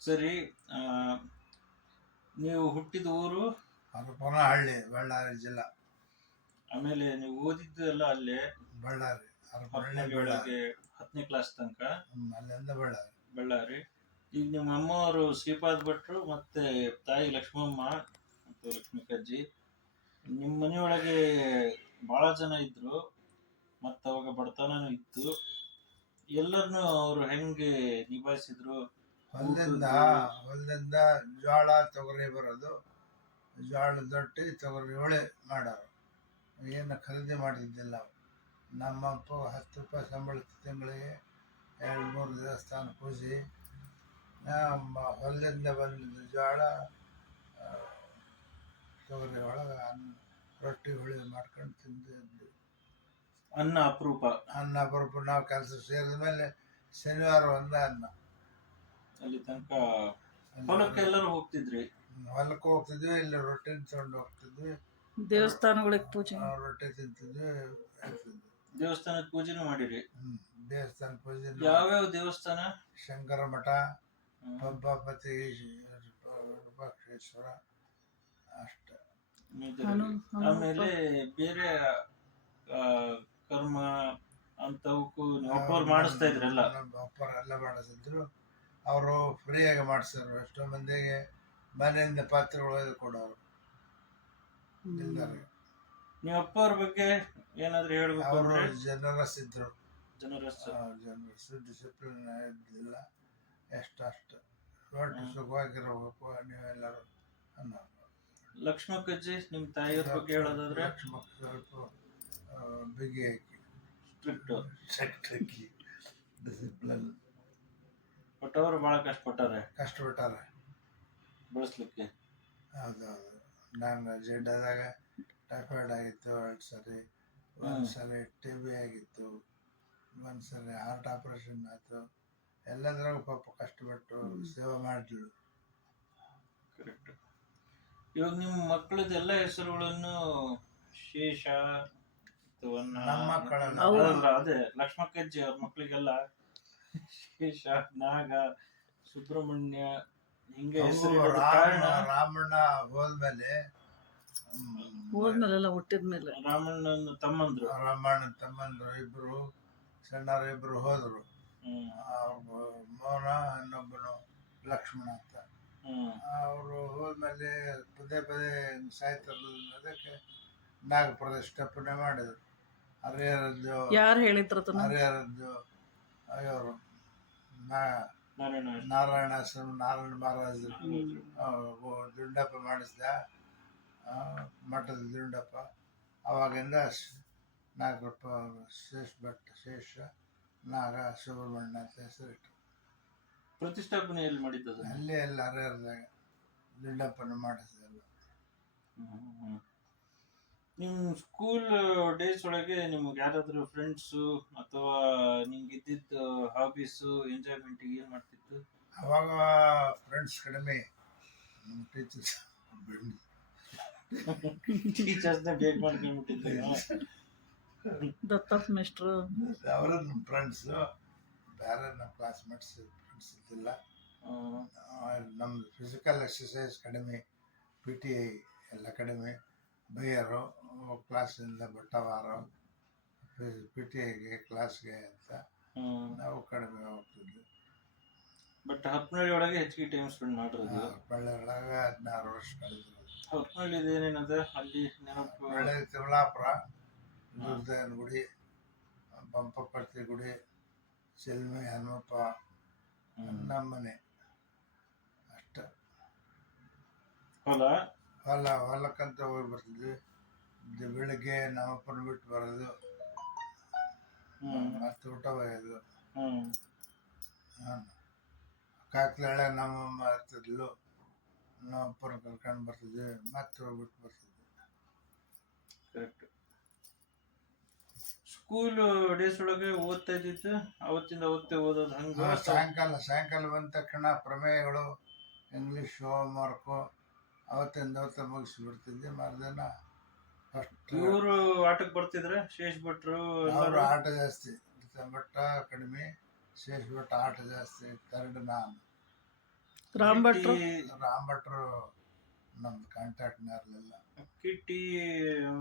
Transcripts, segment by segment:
ಸರಿ. ಆ, ನೀವು ಹುಟ್ಟಿದ ಊರು, ಹರಪನಹಳ್ಳಿ, ಬಳ್ಳಾರಿ ಜಿಲ್ಲಾ. ಆಮೇಲೆ ನೀವು ಓದಿದ್ದೆಲ್ಲ ಅಲ್ಲೇ ಬಳ್ಳಾರಿ, ಹರಪನಹಳ್ಳಿ, ಹರಪನಹಳ್ಳಿ ಬಳ್ಳಾರಿ. ಒಳಗೆ 10ನೇ ಕ್ಲಾಸ್ ತನಕ ಅಲ್ಲಿಂದ ಬಳ್ಳಾರಿ. ಬಳ್ಳಾರಿ. ಈಗ ನಿಮ್ಮ ಅಮ್ಮವರು ಶ್ರೀಪಾದ್ ಭಟ್ರು ಮತ್ತೆ ತಾಯಿ ಲಕ್ಷ್ಮಮ್ಮ ಮತ್ತು ಲಕ್ಷ್ಮಿಕಜ್ಜಿ. ನಿಮ್ಮ ಮನೆಯೊಳಗೆ ಬಹಳ ಜನ ಇದ್ರು, ಮತ್ತು ಅವಾಗ ಬಡತನನೂ ಇತ್ತು. ಎಲ್ಲರನ್ನು ಅವರು ಹೆಂಗೆ ನಿಭಾಯಿಸಿದ್ರು? ಹೊಲದಿಂದ ಜೋಳ ತೊಗರಿ ಬರೋದು, ಜೋಳದ ರೊಟ್ಟಿ ತೊಗರಿ ಹೊಳೆ ಮಾಡೋರು. ಏನು ಖರೀದಿ ಮಾಡ್ತಿದ್ದಿಲ್ಲ ನಾವು. ನಮ್ಮಪ್ಪ 10 ರೂಪಾಯಿ ಸಂಬಳ ತಿಂಗಳಿಗೆ 2-3 ದೇವಸ್ಥಾನ ಪೂಜೆ. ಹೊಲದಿಂದ ಬಂದಿದ್ದು ಜೋಳ ತೊಗರಿ ಒಳಗೆ ರೊಟ್ಟಿ ಹುಳಿ ಮಾಡ್ಕೊಂಡು ತಿಂದಿದ್ದು. ಅನ್ನ ಅಪರೂಪ. ಅಪರೂಪ. ನಾವು ಕೆಲಸ ಸೇರಿದ ಮೇಲೆ ಶನಿವಾರ ಒಂದೇ ಅನ್ನ. ಅಲ್ಲಿ ತನಕ ಹೊಲಕ್ಕೆ ಎಲ್ಲರೂ ಹೋಗ್ತಿದ್ರಿ? ಹೊಲಕ್ಕೆ ಹೋಗ್ತಿದ್ವಿ, ಇಲ್ಲಿ ರೊಟ್ಟಿ ತಗೊಂಡು ಹೋಗ್ತಿದ್ವಿ. ದೇವಸ್ಥಾನಗಳಿಗೆ ಪೂಜೆ, ರೊಟ್ಟಿ ತಿಂತಿದ್ವಿ. ದೇವಸ್ಥಾನದ ಪೂಜೆನೂ ಮಾಡಿರಿ? ದೇವಸ್ಥಾನ ಪೂಜೆ. ಯಾವ್ಯಾವ ದೇವಸ್ಥಾನ? ಶಂಕರ ಮಠ, ಪಂಪಾಪತಿ, ವಿರೂಪಾಕ್ಷೇಶ್ವರ ಅಷ್ಟ. ಆಮೇಲೆ ಬೇರೆ ಕರ್ಮ ಅಂತವಕ್ಕೂ ಒಬ್ಬರು ಮಾಡಿಸ್ತಾ ಇದ್ರಲ್ಲ? ಒಬ್ಬರೆಲ್ಲ ಮಾಡಿಸಿದ್ರು. ಅವರು ಫ್ರೀಯಾಗಿ ಮಾಡಿಸಿದ್ರು. ಎಷ್ಟೋ ಮಂದಿಗೆ ಮನೆಯಿಂದ ಪಾತ್ರೆಗಳು ಒಯ್ದು ಕೊಡೋರು ಇಲ್ದಾರೆ. ನೀವು ಅಪ್ಪವ್ರ ಬಗ್ಗೆ ಏನಾದ್ರು ಹೇಳ್ಬೇಕು? ಅವರು ಜನರಸ್ ಇದ್ರು. ಜನರಸ್ ಡಿಸಿಪ್ಲಿನ್ ಇದ್ದಿಲ್ಲ. ಎಷ್ಟಷ್ಟು ಒಟ್ಟು ಸುಖವಾಗಿರಬೇಕು ನೀವೆಲ್ಲರೂ ಅನ್ನೋರು. ಲಕ್ಷ್ಮಕ್ಕಜ್ಜಿ, ನಿಮ್ಮ ತಾಯಿಯವ್ರ ಬಗ್ಗೆ ಹೇಳೋದಾದ್ರೆ? ಲಕ್ಷ್ಮಕ್ಕ ಸ್ವಲ್ಪ ಬಿಗಿ ಹಾಕಿ, ಸ್ಟ್ರಿಕ್ಟ್ ಹಾಕಿ, ಡಿಸಿಪ್ಲಿನ್. ಬಟ್ ಅವರು ಬಹಳ ಕಷ್ಟಪಟ್ಟಾರೆ ಬೆಳೆಸ್ಲಿಕ್ಕೆ. ಹೌದೌದು. ನಾನು ಜೆಡ್ಡಾದಾಗ ಟೈಫಾಯ್ಡ್ ಆಗಿತ್ತು 2 ಸರಿ. ಒಂದ್ಸರಿ TB ಆಗಿತ್ತು, ಒಂದ್ಸರಿ ಹಾರ್ಟ್ ಆಪರೇಷನ್ ಆಯ್ತು. ಎಲ್ಲದ್ರಾಗ ಪಾಪ ಕಷ್ಟಪಟ್ಟು ಸೇವೆ ಮಾಡಿದ್ಳು. ಕರೆಕ್ಟ್. ಇವಾಗ ನಿಮ್ಮ ಮಕ್ಕಳದೆಲ್ಲ ಹೆಸರುಗಳನ್ನು ಶೇಷ ನಮ್ಮ ಮಕ್ಕಳನ್ನ ಅದೇ ಲಕ್ಷ್ಮಕ್ಕಜ್ಜಿ ಅವ್ರ ಮಕ್ಕಳಿಗೆಲ್ಲ ಶೇಷ, ನಾಗ, ಸುಬ್ರಹ್ಮಣ್ಯ ಹಿಂಗೆ ಹೆಸರು. ರಾಮಣ್ಣ ಹೋದ್ಮೇಲೆ ಹೋದ್ಮೇಲೆಲ್ಲ ಹುಟ್ಟಿದ್ಮೇಲೆ ರಾಮಣ್ಣನ ತಮ್ಮಂದ್ರು, ರಾಮಣ್ಣನ ತಮ್ಮಂದ್ರು ಇಬ್ರು ಸಣ್ಣವ್ರು ಇಬ್ರು ಹೋದ್ರು. ಮೌನ, ಇನ್ನೊಬ್ಬನು ಲಕ್ಷ್ಮಣ ಅಂತ. ಅವರು ಹೋದ್ಮೇಲೆ ಪದೇ ಸಾಯ್ತಾರಲ್ಲ, ಅದಕ್ಕೆ ನಾಗ ಪ್ರತಿಷ್ಠಾಪನೆ ಮಾಡಿದ್ರು. ಹರಿಹರದ್ದು ಯಾರು ಹೇಳಿದ್ರು? ಹರಿಹರದ್ದು ಅವರು ನಾರಾಯಣ ಮಹಾರಾಜರು ದುಂಡಪ್ಪ ಮಾಡಿಸಿದ, ಮಠದ ದುಂಡಪ್ಪ. ಅವಾಗಿಂದ ನಾಗಪ್ಪ ಶೇಷ ನಾಗ ಸುಬ್ರಹ್ಮಣ್ಯ ಅಂತ ಹೆಸರಿಟ್ಟು ಪ್ರತಿಷ್ಠಾಪನೆ ಎಲ್ಲಿ ಮಾಡಿದ್ದ? ಅಲ್ಲೇ ಎಲ್ಲ ಹರಿಹರದಾಗ ದುಂಡಪ್ಪನ ಮಾಡಿಸಿದಲ್ಲ. ನಿಮ್ಮ ಸ್ಕೂಲ್ ಡೇಸ್ ಒಳಗೆ ನಿಮ್ಗೆ ಯಾರಾದ್ರೂ ಫ್ರೆಂಡ್ಸು ಅಥವಾ ನಿಮ್ಗೆ ಇದ್ದಿದ್ದು ಹಾಬೀಸು, ಎಂಜಾಯ್ಮೆಂಟಿಗೆ ಏನು ಮಾಡ್ತಿತ್ತು? ಅವಾಗ ಫ್ರೆಂಡ್ಸ್ ಕಡಿಮೆ. ನಮ್ಮ ಟೀಚರ್ಸ್ನ ಬೇಗ ಮಾಡ್ಕೊಂಡ್ಬಿಟ್ಟಿದ್ದೆ. ದತ್ತಪ್ಪ ಮಿಸ್ಟ್ರು ಅವರ ನಮ್ಮ ಫ್ರೆಂಡ್ಸು. ಬೇರೆ ನಮ್ಮ ಕ್ಲಾಸ್ಮೇಟ್ಸ್ ಫ್ರೆಂಡ್ಸ್ ಇದ್ದಿಲ್ಲ. ನಮ್ಮದು ಫಿಸಿಕಲ್ ಎಕ್ಸಸೈಸ್ ಕಡಿಮೆ, PT ಎಲ್ಲ ಕಡಿಮೆ. ಬೈಯರು ಕ್ಲಾಸಿಂದ ಬಟ್ಟವಾರು PTಗೆ ಕ್ಲಾಸ್ಗೆ ಅಂತ ನಾವು ಕಡಿಮೆ ಹೋಗ್ತಿದ್ವಿ. ಬಟ್ ಹರಪನಹಳ್ಳಿ ಒಳಗೆ ಹೆಚ್ಚಿಗೆ ಟೈಮ್ ಸ್ಪೆಂಡ್ ಮಾಡಿರೋದು. ಹರಪನಹಳ್ಳಿ ಒಳಗೆ 16 ವರ್ಷ ಕಳೆದಿರೋದು. ಹರಪನಹಳ್ಳಿ ಏನೇನದ ಅಲ್ಲಿ ನೆನಪು? ಒಳ್ಳೆ ತಿರುಳಾಪುರ, ದುರ್ದಯನ ಗುಡಿ, ಪಂಪಪರ್ತಿ ಗುಡಿ, ಚೆಲ್ಮೆ ಹನುಮಪ್ಪ, ನಮ್ಮನೆ ಅಷ್ಟ. ಹೊಲಕ್ಕಂತ ಹೋಗಿ ಬರ್ತಿದ್ವಿ. ಬೆಳಿಗ್ಗೆ ನಮ್ಮಪ್ಪನ ಬಿಟ್ಟು ಬರೋದು, ಮತ್ತೆ ಊಟ ಒಯ್ಯೋದು. ಕಾಕ್ಲೆಳೆ ನಮ್ಮಮ್ಮ ಇರ್ತಿದ್ಲು, ನಮ್ಮಪ್ಪನ ಕರ್ಕೊಂಡು ಬರ್ತಿದ್ವಿ, ಮತ್ತೆ ಹೋಗ್ಬಿಟ್ಟು ಬರ್ತಿದ್ವಿ. ಕರೆಕ್ಟ್. ಸ್ಕೂಲ್ ಡೇಸ್ ಒಳಗೆ ಓದ್ತಾ ಇದ್ದಿತ್ತು, ಅವತ್ತಿಂದ ಅವತ್ತೇ ಓದೋದು ಹಂಗ? ಸಾಯಂಕಾಲ ಬಂದ ತಕ್ಷಣ ಪ್ರಮೇಯಗಳು, ಇಂಗ್ಲೀಷ್ ಹೋಮ್ವರ್ಕು ಅವತ್ತಿಂದ ಅವತ್ತೇ ಮುಗಿಸ್ಬಿಡ್ತಿದ್ವಿ. ಮರುದಿನ ಫಸ್ಟ್ ಇವರು ಆಟಕ್ಕೆ ಬರ್ತಿದ್ರೆ ಶೇಷ್ ಭಟ್ರು? ಅವರು ಆಟ ಜಾಸ್ತಿ, ಭಟ್ಟ ಕಡಿಮೆ, ಶೇಷ್ ಭಟ್ಟ ಆಟ ಜಾಸ್ತಿ. 3rd ನಾನು. ರಾಮ್ ಭಟ್ರು ರಾಮ್ ಭಟ್ರು ನಮ್ದು ಕಾಂಟ್ಯಾಕ್ಟ್ನೇ ಇರಲಿಲ್ಲ, ಕಿಟ್ಟಿ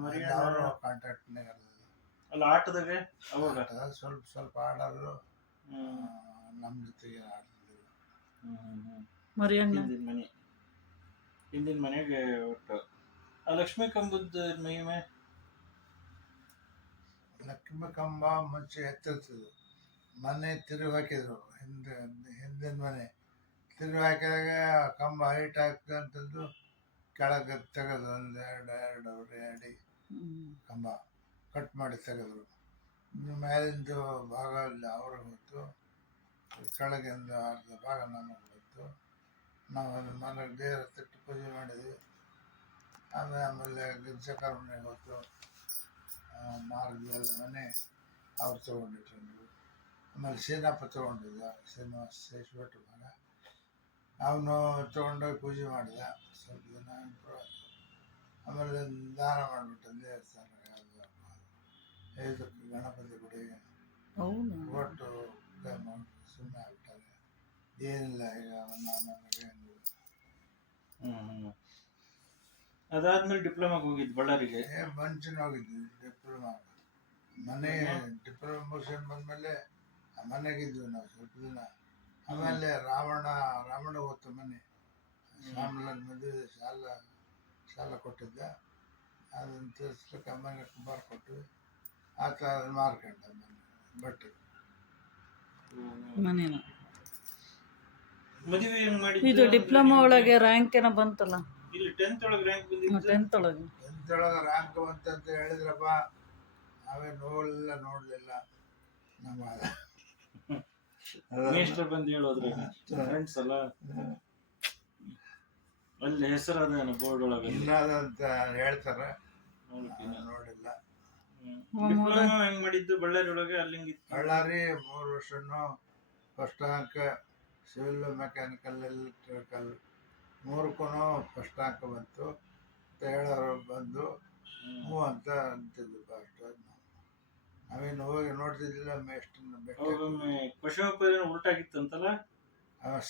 ಮರಿಯಣ್ಣ ಅವರು ಕಾಂಟ್ಯಾಕ್ಟ್ನೇ ಇರಲಿಲ್ಲ. ಅಲ್ಲ ಆಟದಾಗೆ ಅವಾಗ ಸ್ವಲ್ಪ ಸ್ವಲ್ಪ ಆಡೋರು, ಹ್ಮ್ ನಮ್ಮ ಜೊತೆಗೆ ಆಡ್ತಿದ್ದಿಲ್ಲ. ಮರಿಯಣ್ಣ ಹಿಂದಿನ ಮನೆಗೆ ಒಟ್ಟು ಆ ಲಕ್ಷ್ಮೀ ಕಂಬದ ಮಹಿಮೆ. ಲಕ್ಷ್ಮಿ ಕಂಬ ಮುಂಚೆ ಎತ್ತಿರ್ತದೆ, ಮನೆ ತಿರುಗಿ ಹಾಕಿದ್ರು, ಹಿಂದಿನ ಮನೆ ತಿರುಗಿ ಹಾಕಿದಾಗ ಕಂಬ ಹೈಟ್ ಆಗ್ತದೆ ಅಂತಂದು ಕೆಳಗೆ ತೆಗೆದು ಒಂದು ಎರಡೂವರೆ ಅಡಿ ಕಂಬ ಕಟ್ ಮಾಡಿ ತೆಗೆದ್ರು. ಮೇಲಿಂದು ಭಾಗ ಅಲ್ಲಿ ಅವ್ರಿಗೆ ಗೊತ್ತು, ಕೆಳಗಿಂದ ಅರ್ಧ ಭಾಗ ನಮಗೆ ಗೊತ್ತು. ನಾವು ಅಲ್ಲಿ ಮನೆಗೆ ದೇವರ ತಟ್ಟು ಪೂಜೆ ಮಾಡಿದ್ವಿ. ಆಮೇಲೆ ಗಿರ್ಜಕರ್ಮನೆಗೆ ಗೊತ್ತು, ಮಾರ್ಗದೆಲ್ಲ ಮನೆ ಅವ್ರು ತೊಗೊಂಡಿಟ್ರು. ಆಮೇಲೆ ಸೇನಪ್ಪ ತೊಗೊಂಡಿದ್ದ, ಶ್ರೀನಿವಾಸ ಶೇಷಭಟ್ರ ಮಗ, ಅವನು ತೊಗೊಂಡೋಗಿ ಪೂಜೆ ಮಾಡಿದ. ಸ್ವಲ್ಪ ದಿನ ಇಂಪ್ರೂವ್ ಆಯಿತು. ಆಮೇಲೆ ದಾನ ಮಾಡಿಬಿಟ್ಟ ದೇವಸ್ಥಾನಕ್ಕೆ, ಇದಕ್ಕೆ ಗಣಪತಿ ಗುಡಿಗೆ ಒಟ್ಟು ಸುಮ್ಮನೆ ಆಗ್ಬಿಟ್ಟಾರೆ. ಏನಿಲ್ಲ ಈಗ ನನಗೆ ಅದಾದ್ಮೇಲೆ ಡಿಪ್ಲೊಮಾಗೆ ಹೋಗಿದ್ದು ಬಳ್ಳಾರಿಗೆ. ಮುಂಚಿನ ಹೋಗಿದ್ವಿ ಡಿಪ್ಲೊಮಾ. ಮನೆ ಡಿಪ್ಲೊಮಾ ಮುಗಿಸ್ಕೊಂಡು ಬಂದಮೇಲೆ ಮನೆಗಿದ್ವಿ ನಾವು ಸ್ವಲ್ಪ ದಿನ. ಆಮೇಲೆ ರಾವಣ ಹೊತ್ತು ಮನೆ ಶ್ಯಾಮಲನ ಮದುವೆ ಸಾಲ ಕೊಟ್ಟಿದ್ದ, ಅದನ್ನು ತೀರಿಸ್ಲಿಕ್ಕೆ ಮನೆ ಬರ್ಕೊಟ್ವಿ. ಆತ ಅದನ್ನು ಮಾರ್ಕೊಂಡ ಮನೆ ಬಟ್ಟೆ ಮನೇನ. ಮದುವೆ ಹೆಂಗ್ ಇದು ಮಾಡಿದ್ದು? ಡಿಪ್ಲೊಮಾ ಒಳಗೆ ರ್ಯಾಂಕ್ ಏನೋ ಬಂತಲ್ಲ, ಇಲ್ಲಿ 10th ಒಳಗೆ ರ್ಯಾಂಕ್ ಬಂದಿದ್ದು. 10th ಒಳಗೆ ಎಂತೊಳಗೆ ರ್ಯಾಂಕ್ ಬಂತಂತ ಹೇಳಿದ್ರಪ್ಪ, ನಾವೇ ನೋಡಲಿಲ್ಲ. ನಮ್ಮ ಮೇಷ್ಟ್ರು ಬಂದು ಹೇಳೋದ್ರೆ ಫ್ರೆಂಡ್ಸ್ ಅಲ್ಲ, ಅಲ್ಲಿ ಹೆಸರಾದೇನು ಬೋರ್ಡ್ ಒಳಗೆ ಇಲ್ಲದಂತ ಹೇಳ್ತಾರೆ, ನೋಡಿಲ್ಲ. ಡಿಪ್ಲೊಮಾ ಹೆಂಗ್ ಮಾಡಿದ್ದು ಬಳ್ಳಾರಿ ಒಳಗೆ? ಅಲ್ಲಿಂಗಿತ್ತು ಬಳ್ಳಾರಿ 3 ವರ್ಷನೂ first rank, civil mechanical electrical 3ಕ್ಕೂ ಫಸ್ಟ್ ರ್ಯಾಂಕ್ ಬಂತು ಅಂತ ಹೇಳೋರು. ಬಂದು ಹ್ಞೂ ಅಂತ ಅಂತಿದ್ದು. ಫಸ್ಟ್ ನಾವೇನು ಹೋಗಿ ನೋಡ್ತಿದ್ದಿಲ್ಲ. ಮೇಷ್ಟ್ರನ್ನ ಬೆಟ್ಟ ಕ್ವಶನ್ ಪೇಪರ್ ಉಲ್ಟಾಗಿತ್ತಂತಲ್ಲ.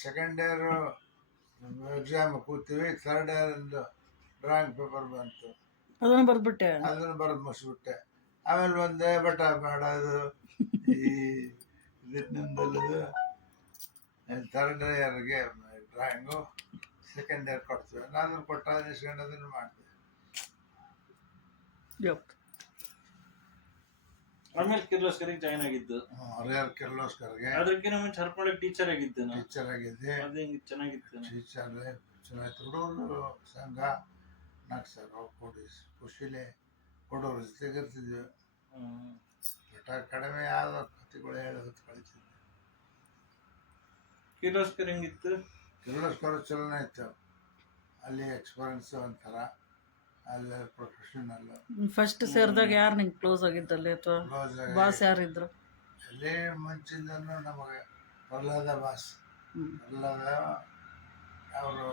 ಸೆಕೆಂಡ್ ಇಯರ್ ಎಕ್ಸಾಮ್ ಕೂತೀವಿ, ಥರ್ಡ್ ಇಯರ್ ಡ್ರಾಯಿಂಗ್ ಪೇಪರ್ ಬಂತು, ಅದನ್ನು ಬರ್ಬಿಟ್ಟೆ. ಅದನ್ನು ಬರೆದು ಮುಗಿಸ್ಬಿಟ್ಟೆ. ಆಮೇಲೆ ಬಂದೆ ಬಟ್ ಬೇಡ, ಅದು ಈ ಇದನ್ನೊಂದಲ್ಲದು ಥರ್ಡ್ ಇಯರ್ಗೆ ಡ್ರಾಯಿಂಗು, ಸೆಕೆಂಡ್ ಇಯರ್ ಕೊಡ್ತೀವಿ. ನಾನು ಕೊಟ್ಟ ಇಸ್ಕೊಂಡು ಅದನ್ನು ಮಾಡ್ತೀವಿ. ಆಮೇಲೆ ಕಿರ್ಲೋಸ್ಕರಿಗೆ ಜಾಯ್ನ್ ಆಗಿದ್ದು. ಹರಿಹರ ಕಿರ್ಲೋಸ್ಕರ್ಗೆ. ಅದಕ್ಕಿಂತ ಮುಂಚೆ ಹರಪನಹಳ್ಳಿ ಟೀಚರ್ ಆಗಿದ್ದೆ ನಾನು. ಟೀಚರ್ ಆಗಿದ್ದೆ. ಅದು ಹೆಂಗೆ ಚೆನ್ನಾಗಿತ್ತು? ಟೀಚರ್ ಚೆನ್ನಾಗಿತ್ತು. ಹುಡುಗರು ಸಂಘ 4 ಸಾವಿರ ಕೊಡಿ ಖುಷಿಲೇ ಹುಡುಗರು ಜೊತೆಗಿರ್ತಿದ್ವಿ. ಬಟ್ ಕಡಿಮೆ ಆದ ಕಥೆಗಳು ಹೇಳೋದು ಕಳಿತಿದ್ವಿ. ಕಿರ್ಲೋಸ್ಕರ್ ಹೆಂಗಿತ್ತು? ಕಿರ್ಲೋಸ್ಕರ್ ಚಲೋನೇ ಇತ್ತು. ಅಲ್ಲಿ ಎಕ್ಸ್ಪೀರಿಯನ್ಸ್ ಒಂಥರ, ಅಲ್ಲಿ ಪ್ರೊಫೆಷನಲ್. ಫಸ್ಟ್ ಸೇರಿದಾಗ ಯಾರು ನಿಂಗೆ ಕ್ಲೋಸ್ ಆಗಿದ್ದಲ್ಲಿ, ಅಥವಾ ಬಾಸ್ ಯಾರಿದ್ರು? ಅಲ್ಲಿ ಮುಂಚಿಂದನೂ ನಮಗೆ ಪ್ರಹ್ಲಾದ ಬಾಸ್. ಪ್ರಹ್ಲಾದ ಅವರು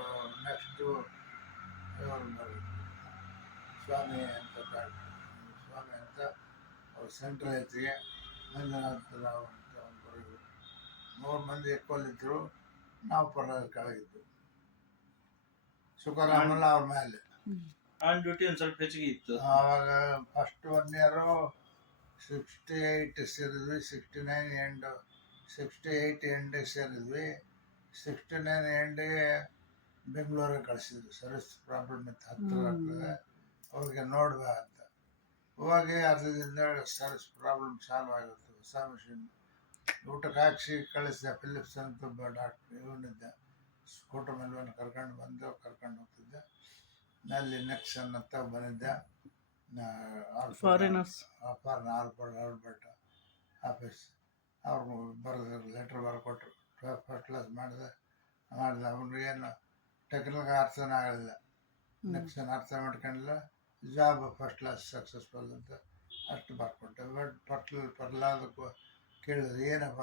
ನೆಕ್ಸ್ಟು ಇವರು ಬರೋದು ಸ್ವಾಮಿ ಅಂತ ಅವ್ರು ಸೆಂಟ್ರಲ್ ಐತಿಗೆ ಮಂಜುನಾಥ ರಾವ್ ಅಂತ ಅವ್ರು ಬರೋದು. 3 ಮಂದಿ ಎಕ್ವಲಿದ್ರು, ನಾವು ಪ್ರಹ್ಲಾದ ಕೆಳಗಿದ್ದು. ಸುಖರಾಮಲ್ಲ ಅವ್ರ ಮೇಲೆ. ಆನ್ ಡ್ಯೂಟಿ ಒಂದು ಸ್ವಲ್ಪ ಹೆಚ್ಚಿಗೆ ಇತ್ತು. ಆವಾಗ ಫಸ್ಟ್ 1 ಇಯರು 68 ಸೇರಿದ್ವಿ, 68 ಎಂಡಿಗೆ ಸೇರಿದ್ವಿ. 69 ಎಂಡಿಗೆ ಬೆಂಗಳೂರಿಗೆ ಕಳಿಸಿದ್ವಿ. ಸರ್ವಿಸ್ ಪ್ರಾಬ್ಲಮ್ ಇತ್ತು, ಹತ್ತಿರ ಆಗ್ತದೆ ಅವ್ರಿಗೆ ನೋಡ್ಬಾ ಅಂತ. ಹೋಗಿ ಅರ್ಧದಿಂದ ಸರ್ವಿಸ್ ಪ್ರಾಬ್ಲಮ್ ಸಾಲ್ವ್ ಆಗುತ್ತೆ. ಹೊಸ ಮಿಷಿನ್ ಊಟಕ್ಕೆ ಹಾಕ್ಸಿ ಕಳಿಸಿದೆ. ಫಿಲಿಪ್ಸ್ ಅಂತ ಒಬ್ಬ ಡಾಕ್ಟ್ರ್ ಇವನಿದ್ದ, ಸ್ಕೂಟರ್ ಮೇಲೆ ಕರ್ಕೊಂಡು ಹೋಗ್ತಿದ್ದೆ. ಅಲ್ಲಿ ನೆಕ್ಸನ್ ಅಂತ ಬಂದಿದ್ದೆ, ಫಾರಿನರ್ಸ್ ಆಲ್ಬರ್ಟ್ ಆಫೀಸ್. ಅವ್ರು ಬರೆದು ಲೆಟ್ರ್ ಬರ್ಕೊಟ್ರು, ಫಸ್ಟ್ ಕ್ಲಾಸ್ ಮಾಡಿದೆ. ಅವ್ರಿಗೇನು ಟೆಕ್ನಿಕಲ್ ಅರ್ಥನೇ ಆಗಲಿಲ್ಲ, ನೆಕ್ಸನ್ ಅರ್ಥ ಮಾಡ್ಕೊಂಡಿಲ್ಲ. ಜಾಬ್ ಫಸ್ಟ್ ಕ್ಲಾಸ್ ಸಕ್ಸಸ್ಫುಲ್ ಅಂತ ಅಷ್ಟು ಬರ್ಕೊಟ್ಟೆ. ಬಟ್ ಪ್ರಹ್ಲಾದಕ್ಕೂ ಕೇಳಿದ್ರು, ಏನಪ್ಪ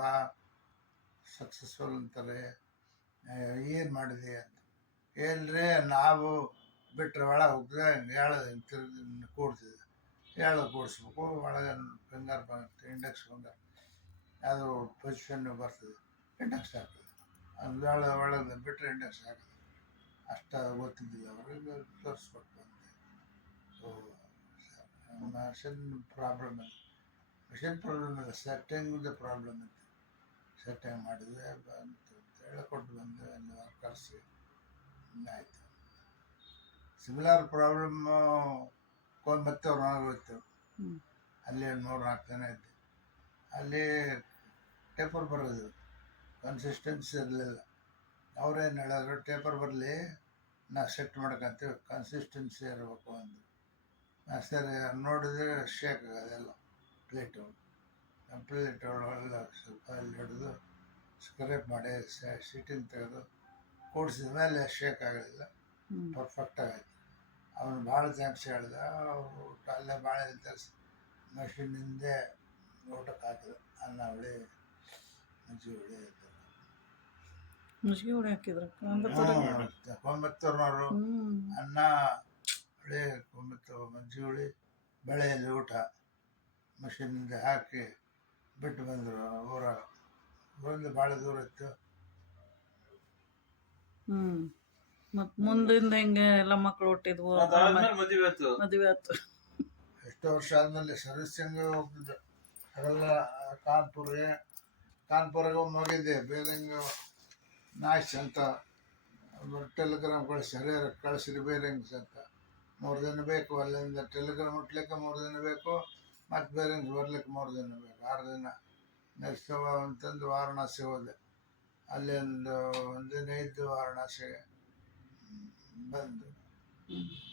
ಸಕ್ಸಸ್ಫುಲ್ ಅಂತಾರೆ, ಏನು ಮಾಡಿದೆ ಅಂತ. ಏನ್ರಿ ನಾವು ಬಿಟ್ಟರೆ ಒಳಗೆ ಹೋಗ್ತದೆ, ತಿರುಗಿ ಕೂಡ್ತಿದ್ದೆ. ಕೂಡಿಸ್ಬೇಕು, ಒಳಗೆ ಫಿಂಗರ್ ಬರುತ್ತೆ, ಇಂಡೆಕ್ಸ್ ಫಿಂಗರ್, ಅದು ಪೊಸಿಷನ್ ಬರ್ತದೆ, ಇಂಡೆಕ್ಸ್ ಆಗ್ತದೆ. ಅದು ಒಳಗೆ ಬಿಟ್ಟರೆ ಇಂಡಕ್ಷನ್ ಹಾಕೋದು ಅಷ್ಟು ಗೊತ್ತಿದ್ದಿಲ್ಲ ಅವ್ರಿಗೆ ತೋರಿಸ್ಕೊಟ್ಟು ಬಂದೆ. ಸೊ ಮಿಷನ್ ಪ್ರಾಬ್ಲಮ್ ಇಲ್ಲ, ಮಿಷನ್ ಪ್ರಾಬ್ಲಮ್ ಇಲ್ಲ, ಸೆಟ್ಟಿಂಗ್ ಪ್ರಾಬ್ಲಮ್ ಇತ್ತು. ಸೆಟ್ಟಿಂಗ್ ಮಾಡಿದ್ವಿ ಬಂತು ಅಂತ ಹೇಳಿಕೊಟ್ಟು ಬಂದು ಅಲ್ಲಿ ವರ್ಕರ್ಸ್ ಆಯಿತು. ಸಿಮಿಲರ್ ಪ್ರಾಬ್ಲಮ್ಮು ಕೊಯಂಬತ್ತೂರ್ನಾಗ ಹೋಯ್ತು. ಹ್ಮ್. ಅಲ್ಲಿ 3-4 ಜನ ಇದ್ದೆ. ಅಲ್ಲಿ ಟೇಪರ್ ಬರೋದು ಕನ್ಸಿಸ್ಟೆನ್ಸಿ ಇರಲಿಲ್ಲ. ಅವ್ರೇನು ಹೇಳಿದ್ರು, ಟೇಪರ್ ಬರಲಿ ನಾವು ಸೆಟ್ ಮಾಡ್ಕೊಂತೀವಿ, ಕನ್ಸಿಸ್ಟೆನ್ಸಿ ಇರಬೇಕು ಅಂದು. ಸರಿ ನೋಡಿದ್ರೆ ಶೇಕ್ ಆಗೋದೆಲ್ಲ ಪ್ಲೇಟು. ಪ್ಲೇಟ್ ಒಳಗೆಲ್ಲ ಸ್ವಲ್ಪ ಅಲ್ಲಿ ಹಿಡಿದು ಸ್ಕ್ರೇಪ್ ಮಾಡಿ ಸೀಟಿಂಗ್ ತೆಗೆದು ಕೂಡಿಸಿದ ಮೇಲೆ ಶೇಕ್ ಆಗಲಿಲ್ಲ, ಪರ್ಫೆಕ್ಟಾಗಿ ಆಯಿತು. ಅವನು ಭಾಳ ಥ್ಯಾಂಕ್ಸ್ ಹೇಳ್ದ. ಊಟ ಅಲ್ಲೇ ಭಾಳ ತರಿಸಿ ಮಷಿನಿಂದೆ ಊಟಕ್ಕೆ ಹಾಕಿದ. ಅನ್ನ ಹುಳಿ, ಮಜ್ಜಿಗೆ ಹುಳಿ ಮಜ್ಜಿಗೆ ಹುಳಿ ಹಾಕಿದ್ರು ಕೊಯಂಬತ್ತೂರ್ನವರು. ಅನ್ನ ಹುಳಿ, ಮಜ್ಜಿಗೆ ಹುಳಿ, ಬೆಳೆಯಲ್ಲಿ ಊಟ ಮಷಿನಿಂದ ಹಾಕಿ ಬಿಟ್ಟು ಬಂದರು. ಊರಾಗ ಬಂದು ಭಾಳ ದೂರ ಇತ್ತು. ಮತ್ತು ಮುಂದಿಂದ ಹೆಂಗೆ ಎಲ್ಲ ಮಕ್ಕಳು ಹುಟ್ಟಿದ್ವು, ಅದಾದ್ಮೇಲೆ ಮದುವೆ ಆಯ್ತು. ಮದುವೆ ಆಯ್ತು. ಎಷ್ಟೋ ವರ್ಷ ಆದಮೇಲೆ ಸರ್ವಿಸಿಂಗ್ ಹೋಗ್ತಿದ್ದೆ. ಅವೆಲ್ಲ ಕಾನ್ಪುರ್ಗೆ ಹೋಗಿದ್ದೆ. ಬೇರಿಂಗ್ ನಾಯ್ಸ್ ಅಂತ ಟೆಲಿಗ್ರಾಮ್ ಕಳಿಸಿರಿ ಬೇರಿಂಗ್ಸ್ ಅಂತ. 3 ದಿನ ಬೇಕು, ಅಲ್ಲಿಂದ ಟೆಲಿಗ್ರಾಮ್ ಮುಟ್ಲಿಕ್ಕೆ 3 ದಿನ ಬೇಕು, ಮತ್ತು ಬೇರಿಂಗ್ಸ್ ಬರ್ಲಿಕ್ಕೆ 3 ದಿನ ಬೇಕು. 6 ದಿನ ನೆಕ್ಸ್ಟ್ ಅಂತಂದು ವಾರಣಾಸಿ ಹೋದೆ. ಅಲ್ಲಿ ಒಂದು ದಿನ ಇದ್ದು ವಾರಣಾಸಿಗೆ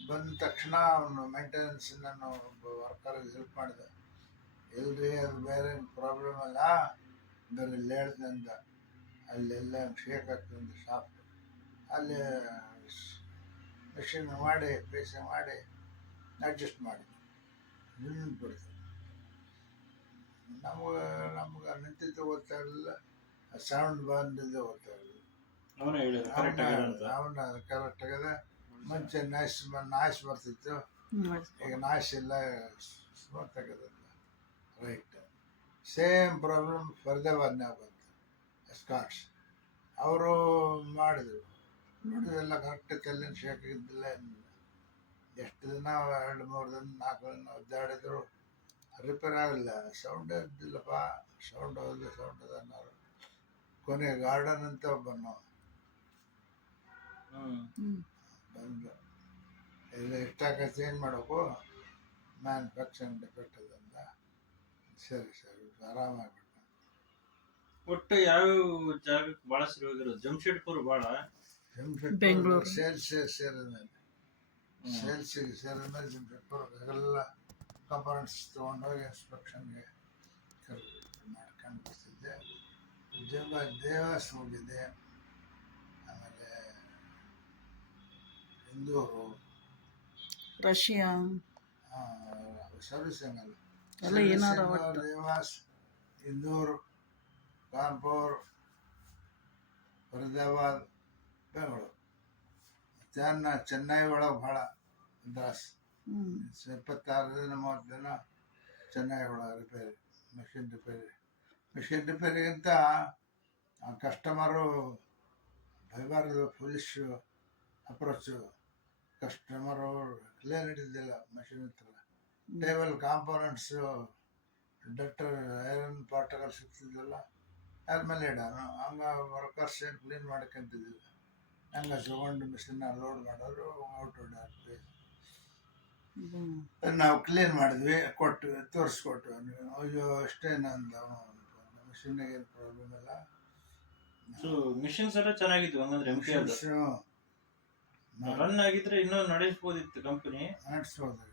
ಬಂದ ತಕ್ಷಣ ಅವನು ಮೇಂಟೆನೆನ್ಸ್ ನಾನು ಒಬ್ಬ ವರ್ಕರ್ಗೆ ಹೆಲ್ಪ್ ಮಾಡಿದೆ. ಇಲ್ರಿ ಅದು ಬೇರೆ ಪ್ರಾಬ್ಲಮ್ ಅಲ್ಲ, ಬೇರೆ ಇಲ್ಲಿ ಹೇಳ್ದಂದ ಅಲ್ಲೆಲ್ಲ ಶೇಕ್ ಆಗ್ತದೆ ಶಾಪ್. ಅಲ್ಲಿ ಮಿಷಿನ್ ಮಾಡಿ ಪೇಸಿಂಗ್ ಮಾಡಿ ಅಡ್ಜಸ್ಟ್ ಮಾಡಿ ಬಿಡ್ತೀವಿ. ನಮ್ಗೆ ನಿಂತಿದ್ದು ಓದ್ತಾ ಇರಲಿಲ್ಲ, ಸೌಂಡ್ ಬಂದಿದ್ದು ಓದ್ತಾ ಇರಲಿಲ್ಲ. ಅವನ ಕರೆಕ್ಟ್ ಆಗಿದೆ. ಮುಂಚೆ ನಾಯ್ಸ್ ಬರ್ತಿತ್ತು, ಈಗ ನಾಯ್ಸ್ ಇಲ್ಲ, ಸ್ಮೂತ್ ಆಗಿದೆ. ರೈಟ್. ಸೇಮ್ ಪ್ರಾಬ್ಲಮ್ ಫರೀದಾಬಾದ್ನಾಗ ಬಂತು. ಸ್ಕಾಟ್ಸ್ ಅವರು ಮಾಡಿದರು, ನೋಡಿದೆಲ್ಲ ಕರೆಕ್ಟ್, ಕಲ್ಲಿನ ಶೇಕ್ ಇದ್ದಿಲ್ಲ ಏನಿಲ್ಲ. ಎಷ್ಟು ದಿನ 2-3 ದಿನ 4 ದಿನ ಒದ್ದಾಡಿದ್ರು ರಿಪೇರ್ ಆಗಲಿಲ್ಲ. ಸೌಂಡೇ ಇದ್ದಿಲ್ಲಪ್ಪ. ಸೌಂಡ್ ಹೋಗಿ ಸೌಂಡ್ ಅದ ಅನ್ನೋರು. ಕೊನೆ ಗಾರ್ಡನ್ ಅಂತ ಒಬ್ಬನು ಬಂದು ಇಲ್ಲ ಇಷ್ಟಾಕ ಚೇಂಜ್ ಮಾಡಬೇಕು, ಮ್ಯಾನುಫ್ಯಾಕ್ಚರಿಂಗ್ ಡಿಫೆಕ್ಟ್ ಅದಂದ. ಸರಿ ಆರಾಮಾಗ್ಬಿಟ್ಟು. ಒಟ್ಟು ಯಾವ್ಯಾವ ಜಾಗಕ್ಕೆ ಭಾಳ ಸರಿ ಹೋಗಿರೋದು? ಜಮ್ಶೆಡ್ಪುರ್ ಭಾಳ, ಬೆಂಗಳೂರು ಸೇಲ್ಸಿಗೆ ಸೇರಿದ್ಮೇಲೆ ಜಮ್ಶೆಡ್ಪುರ ಎಲ್ಲ ಕಂಪೋನೆಂಟ್ಸ್ ತೊಗೊಂಡೋಗಿ ಇನ್ಸ್ಪೆಕ್ಷನ್ಗೆ ಮಾಡ್ಕೊಂಡು ಬರ್ತಿದ್ದೆ. ದೇವಾಸ್ ಹೋಗಿದ್ದೆ. ಆಮೇಲೆ ಇಂದೂರು, ರಷ್ಯಾ ಸರ್ವಿಸಿಂಗ್ ಅಲ್ಲ, ಎಲ್ಲ ಏನಾರ ದೇವಾಸ್, ಇಂದೂರು, ಕಾನ್ಪುರ್, ಫರೀದಾಬಾದ್, ಬೆಂಗಳೂರು. ಚೆನ್ನೈ ಒಳಗೆ ಭಾಳ ದಾಸ್ 26 ದಿನ 30 ದಿನ ಚೆನ್ನೈ ಒಳಗೆ ರಿಪೇರಿ, ಮಿಷಿನ್ ರಿಪೇರಿಗಿಂತ ಕಸ್ಟಮರು ಬೈಬಾರ್ದು, ಪೊಲೀಸ್ ಅಪ್ರೋಚು. ಕಸ್ಟಮರು ಕ್ಲಿಯರ್ ಹಿಡಿದಿಲ್ಲ ಮಷಿನ್ ಹತ್ರ. ಟೇಬಲ್ ಕಾಂಪೋನೆಂಟ್ಸು ಡಕ್ಟರ್ ಐರನ್ ಪಾರ್ಟಿಕಲ್ ಸಿಗ್ತಿದ್ದಿಲ್ಲ, ಅದ್ರ ಮೇಲೆ ಇಡೋನು. ಹಂಗೆ ವರ್ಕರ್ಸ್ ಏನು ಕ್ಲೀನ್ ಮಾಡ್ಕೊಂತಿದ್ದಿಲ್ಲ. ಹಂಗೆ ತಗೊಂಡು ಮಿಷಿನ್ನ ಲೋಡ್ ಮಾಡೋರು, ಔಟ್ ಹೊಡ್ಯಾರ. ನಾವು ಕ್ಲೀನ್ ಮಾಡಿದ್ವಿ, ಕೊಟ್ವಿ, ತೋರಿಸ್ಕೊಟ್ವಿ. ಅಯ್ಯೋ ಅಷ್ಟೇ, ನಂದು ಮಿಷಿನ್ನಾಗ ಏನು ಪ್ರಾಬ್ಲಮ್ ಇಲ್ಲ. ಮಿಷಿನ್ಸ್ ಎಲ್ಲ ಚೆನ್ನಾಗಿದ್ವು ಹಂಗಂದ್ರೆ. ರನ್ ಆಗಿದ್ರೆ ಇನ್ನೂ ನಡೆಸ್ಬೋದಿತ್ತು ಕಂಪನಿ, ನಡೆಸ್ಬೋದಾಗಿತ್ತು.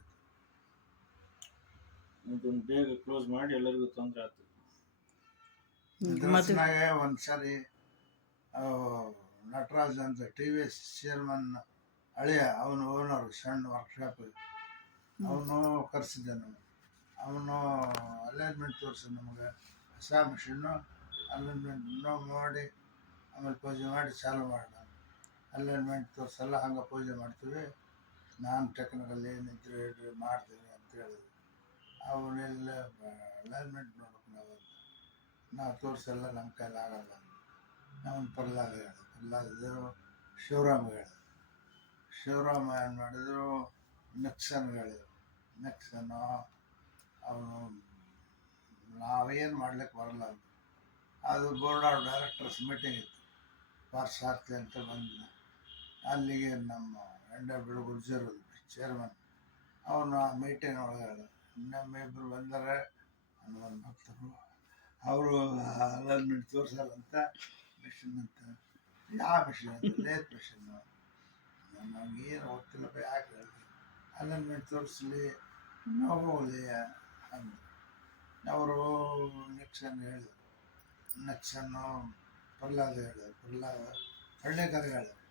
ಇದನ್ನು ಬೇಗ ಕ್ಲೋಸ್ ಮಾಡಿ ಎಲ್ಲರಿಗೂ ತೊಂದರೆ ಆಗ್ತದೆ. ಒಂದ್ಸರಿ ನಟರಾಜ್ ಅಂತ TVS ಚೇರ್ಮನ್ ಅಳಿಯ, ಅವನು ಓನರ್ ಸಣ್ಣ ವರ್ಕ್ಶಾಪ್, ಅವನು ಕರೆಸಿದ್ದೆ. ಅವನು ಅಲೈನ್ಮೆಂಟ್ ತೋರಿಸಿದ ನಮಗೆ. ಹೊಸ ಮಿಷಿನ್ನು ಅಲೈನ್ಮೆಂಟ್ ಮಾಡಿ ಆಮೇಲೆ ಪೂಜೆ ಮಾಡಿ ಚಾಲು ಮಾಡೋಣ. ಅಲೈನ್ಮೆಂಟ್ ತೋರಿಸಲ್ಲ, ಹಂಗೆ ಪೂಜೆ ಮಾಡ್ತೀವಿ, ನಾನು ಟೆಕ್ನಿಕಲ್ ಏನಿದ್ರೆ ಹೇಳ್ರಿ ಮಾಡ್ತೀವಿ ಅಂತ ಹೇಳಿದ್ವಿ. ಅವನೆಲ್ಲ ಅಲೈನ್ಮೆಂಟ್ ನೋಡ್ಬೇಕು, ನಾವು ತೋರಿಸಲ್ಲ, ನಮ್ಮ ಕೈಲಿ ಆಗಲ್ಲ. ಅವನು ಪ್ರಹ್ಲಾದ ಹೇಳಿದ. ಪ್ರಹ್ಲಾದ ಶಿವರಾಮ್ ಹೇಳಿದ. ಶಿವರಾಮ ಏನು ಮಾಡಿದ್ರು, ನಕ್ಸನ್ ಹೇಳಿದ್ರು. ನಕ್ಸನ್ನು ಅವನು ನಾವೇನು ಮಾಡ್ಲಿಕ್ಕೆ ಬರಲ್ಲ ಅಂತ. ಅದು ಬೋರ್ಡ್ ಆಫ್ ಡೈರೆಕ್ಟರ್ಸ್ ಮೀಟಿಂಗ್ ಇತ್ತು, ಪಾರ್ಸಾರ್ಥಿ ಅಂತ ಬಂದ. ಅಲ್ಲಿಗೆ ನಮ್ಮ NW ಗುರ್ಜರ್ ಚೇರ್ಮನ್ ಅವನು ಆ ಮೀಟಿಂಗ್ ಒಳಗೆ ಹೇಳ್ದ, ನಮ್ಮಿಬ್ಬರು ಬಂದರೆ ಹನುಮಾನ್ ಭಕ್ತರು, ಅವರು ಅಲೈನ್ಮೆಂಟ್ ತೋರಿಸಲ್ಲಂತ ಮಿಷನ್ ಅಂತ. ಯಾವ ಮಿಷನ್ ಅಂತ? ಲೇತ್ ಮಿಷನ್ನು. ನಮಗೇನು ಗೊತ್ತಿಲ್ಲಪ್ಪ, ಯಾಕೆ ಹೇಳಿದ್ರು ಅಲೈನ್ಮೆಂಟ್ ತೋರಿಸಲಿ, ನಾವು ಹೋಗಲಿ ಅಂದರು. ಅವರು ನೆಕ್ಸನ್ ಹೇಳಿದರು. ನೆಕ್ಸನ್ನು ಪ್ರಹ್ಲಾದ ಹೇಳಿದರು. ಪ್ರಹ್ಲಾದ ಹಳ್ಳಿಕರ ಹೇಳಿದರು.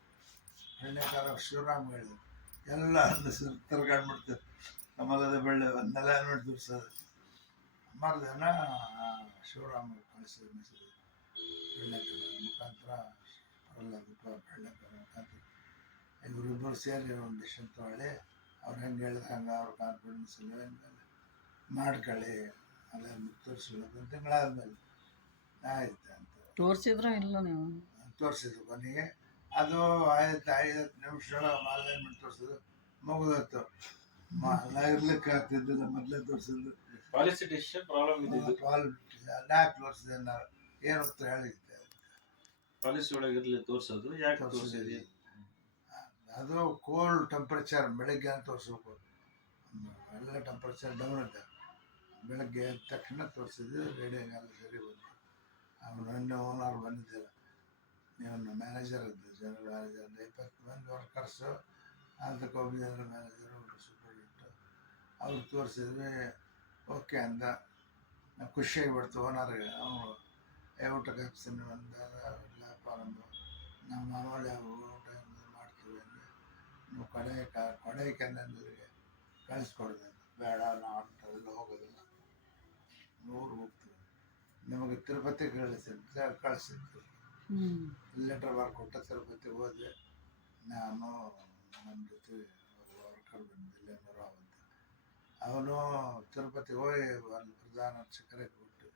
ಹಳ್ಳಿಕರ ಶಿವರಾಮ್ ಹೇಳಿದರು. ಎಲ್ಲ ತಿರ್ಗಾಡ್ಬಿಡ್ತಾರೆ. ಕಮಲದ ಬೆಳ್ಳಿ ಒಂದು ಅಲೈನ್ಮೆಂಟ್ ತೋರಿಸೋದು. ಮರುದಿನ ಶಿವರಾಮ ಕಳಿಸಿದ ಮೆಸೇಜ್ ಹಳ್ಳಿಕರ ಮುಖಾಂತರ, ಪ್ರಹ್ಲಾದ ಹಳ್ಳಿಕರ ಮುಖಾಂತರ ಇವರಿಬ್ಬರು ಸೇರಿ ಒಂದು ಡಿಸಿಷನ್ ತೊಗೊಳ್ಳಿ, ಅವ್ರು ಹೆಂಗೆ ಹೇಳಿದ್ರೆ ಹಂಗೆ ಅವ್ರ ಕಾನ್ಫಿಡೆನ್ಸ್ ಲೆವೆಲ್ ಮೇಲೆ ಮಾಡ್ಕೊಳ್ಳಿ, ಅಲ್ಲ ತೋರಿಸಿಲ್ಲ ತಿಂಗಳಾದ್ಮೇಲೆ ಆಯ್ತು ಅಂತ ತೋರಿಸಿದ್ರ ಇಲ್ಲ ನೀವು? ತೋರಿಸಿದ್ರು. ಕೊನೆಗೆ ಅದು 5 ನಿಮಿಷ ಅಲೈನ್ಮೆಂಟ್ ತೋರಿಸಿದ್ರು, ಮುಗಿದೋಯ್ತು. ಇರ್ಲಿಕ್ಕೆ ಆಗ್ತಿದ್ದಿಲ್ಲ, ಮೊದಲೇ ತೋರಿಸಿದ್ರು. ಪಾಲಿಸಿ ಡಿಸಿಷನ್ ಪ್ರಾಬ್ಲಮ್ ಇದ್ದಿದ್ದು. ಯಾಕೆ ತೋರಿಸಿದೆ ನಾನು ಏನು ಅಂತ ಹೇಳಿದ್ದೆ. ಪಾಲಿಸಿ ಒಳಗೆ ಇರಲಿ ತೋರಿಸೋದು, ಯಾಕೆ ತೋರಿಸಿದ್ವಿ? ಅದು ಕೋಲ್ಡ್ ಟೆಂಪ್ರೇಚರ್ ಬೆಳಗ್ಗೆ ತೋರಿಸ್ಬೇಕು. ಎಲ್ಲ ಟೆಂಪ್ರೇಚರ್ ಡೌನ್ ಇದೆ. ಬೆಳಗ್ಗೆ ಎದ್ದ ತಕ್ಷಣ ತೋರಿಸಿದ್ವಿ, ರೇಡಿಯಂಗ್ ಎಲ್ಲ ಸರಿ ಬಂತು. ಅವನು ನನ್ನ ಓನರ್ ಬಂದಿದ್ದಿಲ್ಲ, ಇವನು ಮ್ಯಾನೇಜರ್ ಇದ್ದು, ಜನರಲ್ ಮ್ಯಾನೇಜರ್. 20 ಮಂದಿ ವರ್ಕರ್ಸು, ಅದಕ್ಕೆ ಒಬ್ಬ ಜನರಲ್ ಮ್ಯಾನೇಜರು, ಒಬ್ಬರು ಸೂಪರ್ಡೆಂಟು. ಅವ್ರು ತೋರಿಸಿದ್ವಿ, ಓಕೆ ಅಂದ. ನಾವು ಖುಷಿಯಾಗಿಬಿಡ್ತು ಓನರ್ಗೆ. ಅವನು ಊಟಕ್ಕೆ ಹಾಕ್ಸ್ತೀನಿ ಅಂದಾಗ, ಇಲ್ಲಪ್ಪ ನಮ್ಮ ಮಾಮೂಲಿ ಊಟ ಮಾಡ್ತೀವಿ ಅಂದರೆ, ನೀವು ಕೊಡೈಕೆನಾಲ್ಗೆ ಕಳಿಸ್ಕೊಡ್ದೆ. ಬೇಡ, ನಾವು ಎಲ್ಲ ಹೋಗೋದಿಲ್ಲ, ಊರಿಗೆ ಹೋಗ್ತೀವಿ, ನಿಮಗೆ ತಿರುಪತಿ ಕಳಿಸಿದ್ದು. ಲೆಟರ್ ಬರ್ಕೊಟ್ಟು ತಿರುಪತಿಗೆ ಹೋದೆ. ನಾನು ನಮ್ಮ ಜೊತೆ ವರ್ಕರ್ ಬಂದಿಲ್ಲ, ಅಂತ. ಅವನು ತಿರುಪತಿಗೆ ಹೋಗಿ ಅಲ್ಲಿ ಪ್ರಧಾನ ಅರ್ಚಕರೇ ಕೊಟ್ಟು,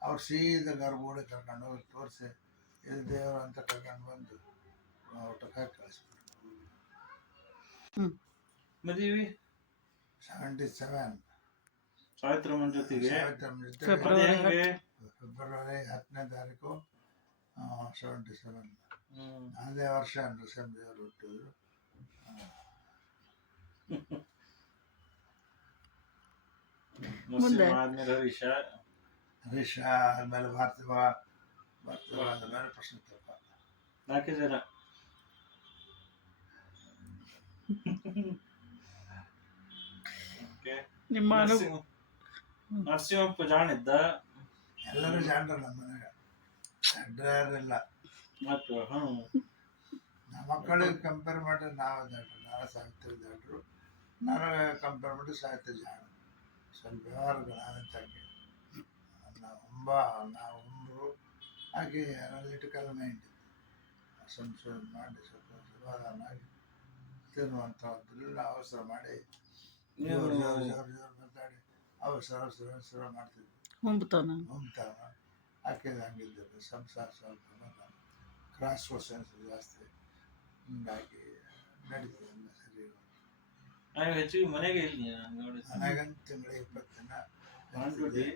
ಅವ್ರು ಸೀದಾ ಗರ್ಭಗುಡಿ ಕರ್ಕೊಂಡು ಹೋಗಿ ತೋರಿಸಿ, ಇದು ದೇವರು ಅಂತ ಕರ್ಕೊಂಡು ಬಂದು ಊಟಕ್ಕೆ ಹಾಕಿ ಕಳಿಸ್ಬಿಟ್ರು. ಮದುವೆ 77 ಸಾವಿತ್ರಮ್ಮನ ಜೊತೆಗೆ ಫೆಬ್ರವರಿ 10ನೇ ತಾರೀಕು 77. ಅದೇ ವರ್ಷ ನರಸಿಂಹದೇವರು ಹುಟ್ಟಿದ್ರು. ಆದ್ಮೇಲೆ ಹರೀಶ ಆದ್ಮೇಲೆ ಭಾರತವ ಆದ್ಮೇಲೆ ಪ್ರಶ್ನೋತ್ತರಪ್ಪ. 4 ಜನ. ನಿಮ್ಮ ನರಸಿಂಹಪ್ಪ ಜಾಣಿದ್ದ. ಎಲ್ಲರೂ ಜಾಣ್ರು ನಮ್ಮ ಮನೆಗೆ, ಯಾರಿಲ್ಲ. ನಮ್ಮ ಮಕ್ಕಳಿಗೆ ಕಂಪೇರ್ ಮಾಡಿದ್ರೆ ನಾವು ಜಾಡ್ರು, ನಾನು ಸಾಹಿತ್ಯ ಜಾಡ್ರು. ನನಗೆ ಕಂಪೇರ್ ಮಾಡಿ ಸಾಹಿತ್ಯ ಜಾಡು. ಸ್ವಲ್ಪ ವ್ಯವಹಾರಗಳು ನಾವಂತಾಗಿ ನಾವು ಉಂಬರು ಹಾಗೆ ಅನಾಲಿಟಿಕಲ್ ಮೈಂಡ್, ಸಂಶೋಧನೆ ಮಾಡಿ ಸ್ವಲ್ಪ ಸಮಾಧಾನ ಆಗಿ ತಿನ್ನುವಂಥದ್ದೆಲ್ಲ ಅವಸರ ಮಾಡಿ ಜೋರು ಮಾತಾಡಿ ಅವಸರ ಮಾಡ್ತಿದ್ವಿ. ಹೊಂಬ್ತಾನ ಹಾಕಿದ ಹಂಗಿದ್ದರು. ಸಂಸಾರ ಸ್ವಲ್ಪ ಕ್ರಾಸ್ ಕ್ವಶನ್ಸ್ ಜಾಸ್ತಿ, ಹಿಂಗಾಗಿ ನಡೀತದೆ ಎಲ್ಲ ಸರಿ. ಹೆಚ್ಚಿಗೆ ಮನೆಗೆ ಇಲ್ಲಿ ಮನೆಗಂತ ತಿಂಗಳಿಗೆ 20 ದಿನ ತಿಂಗಳಿಗೆ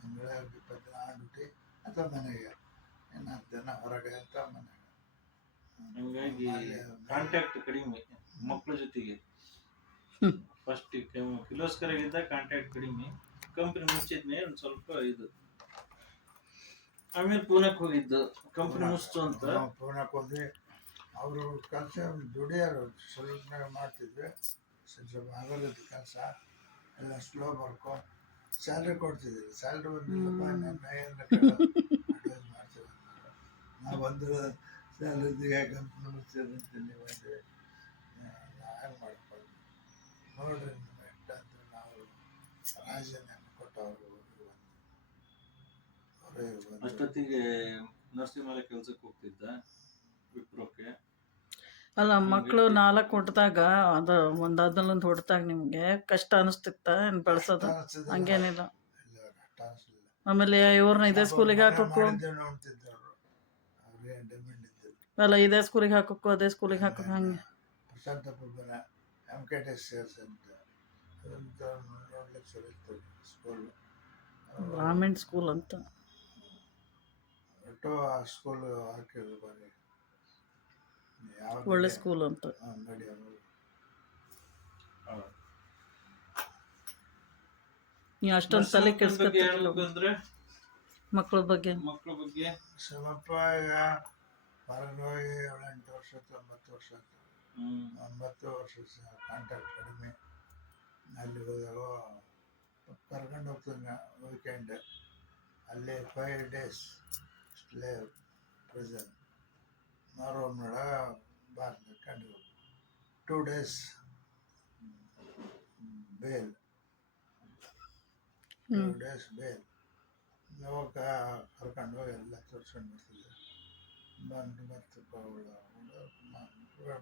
20 ದಿನ ಆನ್ ಡ್ಯೂಟಿ, ಅಥವಾ ಮನೆಗೆ 10 ದಿನ ಹೊರಗೆ ಅಂತ ಮನೆಗೆ. ಹಂಗಾಗಿ ಕಾಂಟ್ಯಾಕ್ಟ್ ಕಡಿಮೆ ಮಕ್ಕಳ ಜೊತೆಗೆ. ಫಸ್ಟ್ ಕಿಲೋಸ್ಕರಾಗಿದ್ದ ಕಾಂಟ್ಯಾಕ್ಟ್ ಕಡಿಮೆ. ಕಂಪ್ನಿ ಮುಚ್ಚಿದ್ಮೇಲೆ ಒಂದು ಸ್ವಲ್ಪ ಇದು. ಆಮೇಲೆ ಪೂನಾಕ್ ಹೋಗಿದ್ದು, ಕಂಪ್ನಿ ಮುಚ್ಚಿತು ಅಂತ. ಪೂನಾಕ್ ಹೋದ್ವಿ. ಅವರು ಕೆಲಸ ದುಡಿಯೋರು ಸ್ವಲ್ಪ ಮಾಡ್ತಿದ್ವಿ, ಸ್ವಲ್ಪ ಆಗಲಿದ್ದು ಕೆಲಸ ಎಲ್ಲ ಸ್ಲೋ ವರ್ಕು. ಸ್ಯಾಲ್ರಿ ಕೊಡ್ತಿದ್ವಿ, ಸ್ಯಾಲ್ರಿ ಬಂದಿಲ್ಲಪ್ಪ ಅಡ್ವೈಸ್ ಮಾಡ್ತೀವಿ. ನಾವು ಬಂದು ಸ್ಯಾಲ್ರಿದಿಗೆ ಕಂಪ್ನಿ ಮುಚ್ಚಿದಂತೀನಿ ಬಂದು ಹ್ಯಾಂಗೆ ಮಾಡ್ಕೊಳ್ಳಿ ನೋಡ್ರಿ. ನಿಮ್ಮ ಎಟ್ಟ ಅಂತ ನಾವು ರಾಜೀನಾಮೆ ಕೊಟ್ಟವ್ರು ಅಷ್ಟೊತ್ತಿಗೆ ನರಸಿಂಹಲ ಕೆಲ್ಸಕ್ಕೆ ಹೋಗ್ತಿದ್ದ ವಿಪ್ರೋಕ್ಕೆ. ಅಲ್ಲ, ಮಕ್ಕಳು 4 ಹುಟ್ಟಿದಾಗ ಅದು ಒಂದಾದ್ಮೇಲೆ ಹೊಡ್ದಾಗ ನಿಮಗೆ ಕಷ್ಟ ಅನಿಸ್ತಿತ್ತ ಏನು ಬೆಳೆಸೋದು? ಹಂಗೇನಿಲ್ಲ. ಆಮೇಲೆ ಇವ್ರನ್ನ ಇದೇ ಸ್ಕೂಲಿಗೆ ಹಾಕ್ಬೇಕು. ನೋಡ್ತಿದ್ದವ್ರು ಅವ್ರು ಡಿಮ್ಯಾಂಡ್ ಇದ್ದಿಲ್ಲ. ಅಲ್ಲ ಇದೇ ಸ್ಕೂಲಿಗೆ ಹಾಕೋಕ್ಕೂ ಅದೇ ಸ್ಕೂಲಿಗೆ ಹಾಕೋಕೆ ಹಂಗೆ ಪ್ರಶಾಂತಪ್ಪನ MKT ಸೇರ್ಸ್ ಅಂತ ಅದಂತ ನೋಡ್ಲಿಕ್ಕೆ ಸರಿ ಇತ್ತು ಸ್ಕೂಲ್. ಬ್ರಾಹ್ಮಣ್ ಸ್ಕೂಲ್ ಅಂತ. ಒಟ್ಟು ಆ ಸ್ಕೂಲ್ ಹಾಕಿದ್ರು ಬರೀ ಯಾವ ಒಳ್ಳೆ ಸ್ಕೂಲ್ ಅಂತ. ಅಂಗಡಿ ನೀವು ಅಷ್ಟೊಂದು ತಲೆ ಕೆಡಿಸ್ಕೊತಿರಲ್ಲ ಹೇಳ್ಬೇಕಂದ್ರೆ ಮಕ್ಕಳ ಬಗ್ಗೆ. ಶಿವಪ್ಪ ಈಗ ಹೊರಗೆ ಹೋಗಿ 8 ವರ್ಷ 9 ವರ್ಷ ಆಯ್ತು. 9 ವರ್ಷ ಕಾಂಟ್ಯಾಕ್ಟ್ ಕಡಿಮೆ. ಅಲ್ಲಿ ಹೋದಾಗ ಕರ್ಕೊಂಡು ಹೋಗ್ತಾನೆ ವೀಕೆಂಡ್. ಅಲ್ಲಿ 5 days ಸ್ಲೇವ್ ಪ್ರಿಸನ್. ಮಾರೋಮ್ನೊಳ ಬಾರ್ದು ಕಂಡು 2 days ಬೇಲ್. 2 days bale. ಯಾವಾಗ ಕರ್ಕೊಂಡು ಹೋಗಿ ಎಲ್ಲ ತೋರಿಸ್ಕೊಂಡು ಬರ್ತಿದ್ದೆ. ಬಂದು ಮತ್ತೆ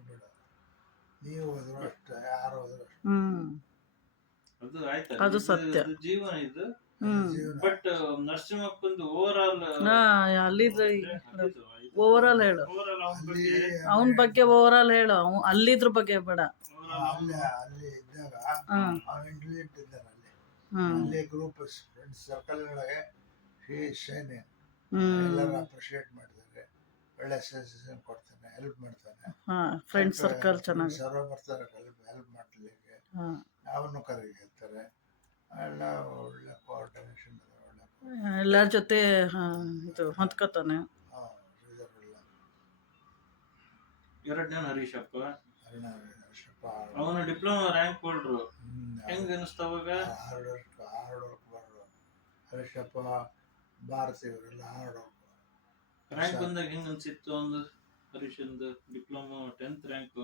ಬಿಡ ನೀವು ಹೋದ್ರು ಅಷ್ಟೇ, ಯಾರು ಹೋದ್ರು ಅಷ್ಟೇ. ಅದು ಆಯ್ತು, ಅದು ಸತ್ಯ. ಜೀವನ ಇದು. ಜೀವನ ಬಟ್ ನರಸಿಂಹಪ್ಪಂದು ಓವರ್ ಆಲ್ ಅಲ್ಲಿದ್ರೆ ಓವರ್ ಆಲ್ ಹೇಳು. ಅವನ ಬಗ್ಗೆ ಓವರ್ ಆಲ್ ಹೇಳು. ಅಲ್ಲಿದ್ರ ಬಗ್ಗೆ ಬೇಡ. ಅಲ್ಲಿ ಇದ್ದಾಗ ಅವ್ನು ಇಂಟೆಲಿಜೆಂಟ್ ಇದ್ದಾನೆ. ಅಲ್ಲಿ ಗ್ರೂಪ್ ಫ್ರೆಂಡ್ಸ್ ಸರ್ಕಲ್ ಒಳಗೆ ಶೈನಿಂಗ್ ಎಲ್ಲರೂ ಅಪ್ರಿಷಿಯೇಟ್ ಮಾಡಿದ್ದಾರೆ. ಒಳ್ಳೆ ಸಜೆಷನ್ ಕೊಡ್ತಾನೆ, ಹೆಲ್ಪ್ ಮಾಡ್ತಾನೆ. ಫ್ರೆಂಡ್ ಸರ್ಕಲ್ ಚೆನ್ನಾಗಿ ಸರ್ವ ಬರ್ತಾರೆ ಹೆಲ್ಪ್ ಮಾಡ್ಲಿಕ್ಕೆ. ಅವನು ಕರೀತಾರೆ. ಎಲ್ಲ ಒಳ್ಳೆ ಕೋಆರ್ಡಿನೇಷನ್, ಎಲ್ಲರ ಜೊತೆ ಇದು ಹೊಂದ್ಕೋತಾನೆ. ಎರಡನೇ ಹರೀಶಪ್ಪ ಹರೀಶಪ್ಪ ಅವನು ಡಿಪ್ಲೊಮಾ ರ್ಯಾಂಕ್ ಹೋಲ್ಡ್ರು. ಹೆಂಗ ಅನಿಸ್ತಾವಾಗ? ಹಾರ್ಡ್ ವರ್ಕ್ ಬರೋದು. ಹರೀಶಪ್ಪ ಭಾರತಿ ಇವರೆಲ್ಲ ಹಾರ್ಡ್ ವರ್ಕ್. ರ್ಯಾಂಕ್ ಬಂದಾಗ ಹೆಂಗ ಅನ್ಸಿತ್ತು? ಒಂದು ಹರೀಶಂದು ಡಿಪ್ಲೊಮಾ 10th ರ್ಯಾಂಕ್.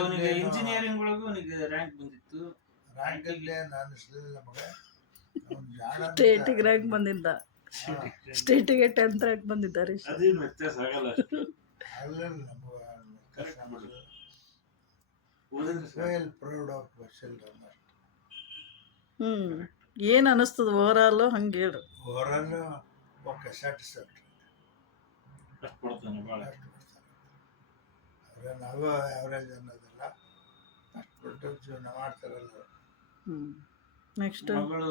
ಅವನಿಗೆ ಇಂಜಿನಿಯರಿಂಗ್ ಒಳಗೂ ಅವನಿಗೆ ರ್ಯಾಂಕ್ ಬಂದಿತ್ತು. ರ್ಯಾಂಕ್ ಅಲ್ಲಿ ಅನಿಸ್ಲಿಲ್ಲ ನಮಗೆ. ಸ್ಟೇಟಿಗೆ ರ್ಯಾಂಕ್ ಬಂದಿದ್ದ. ಸ್ಟೇಟಿಗೆ 10th ರ್ಯಾಂಕ್ ಬಂದಿದ್ದ ಹರೀಶ್. ಅದೇನು ವ್ಯತ್ಯಾಸ ಆಗಲ್ಲ ಅಷ್ಟು. ಏನ್ ಅನಿಸ್ತದ ಓವರ್ ಆಲ್? ಹಂಗೆ ಹೇಳು. Over all okay, satisfactory. ಅಷ್ಟು ಕೊಡ್ತಾನೆ, ಭಾಳ ಅಷ್ಟು ಕೊಡ್ತಾನೆ. ನಾವು ಅವರೇಜ್ ಅನ್ನೋದಿಲ್ಲ, ಅಷ್ಟು ಬಿಟ್ಟು ಜೀವನ ಮಾಡ್ತಾರಲ್ಲ. ನೆಕ್ಸ್ಟ್ ಮಗಳು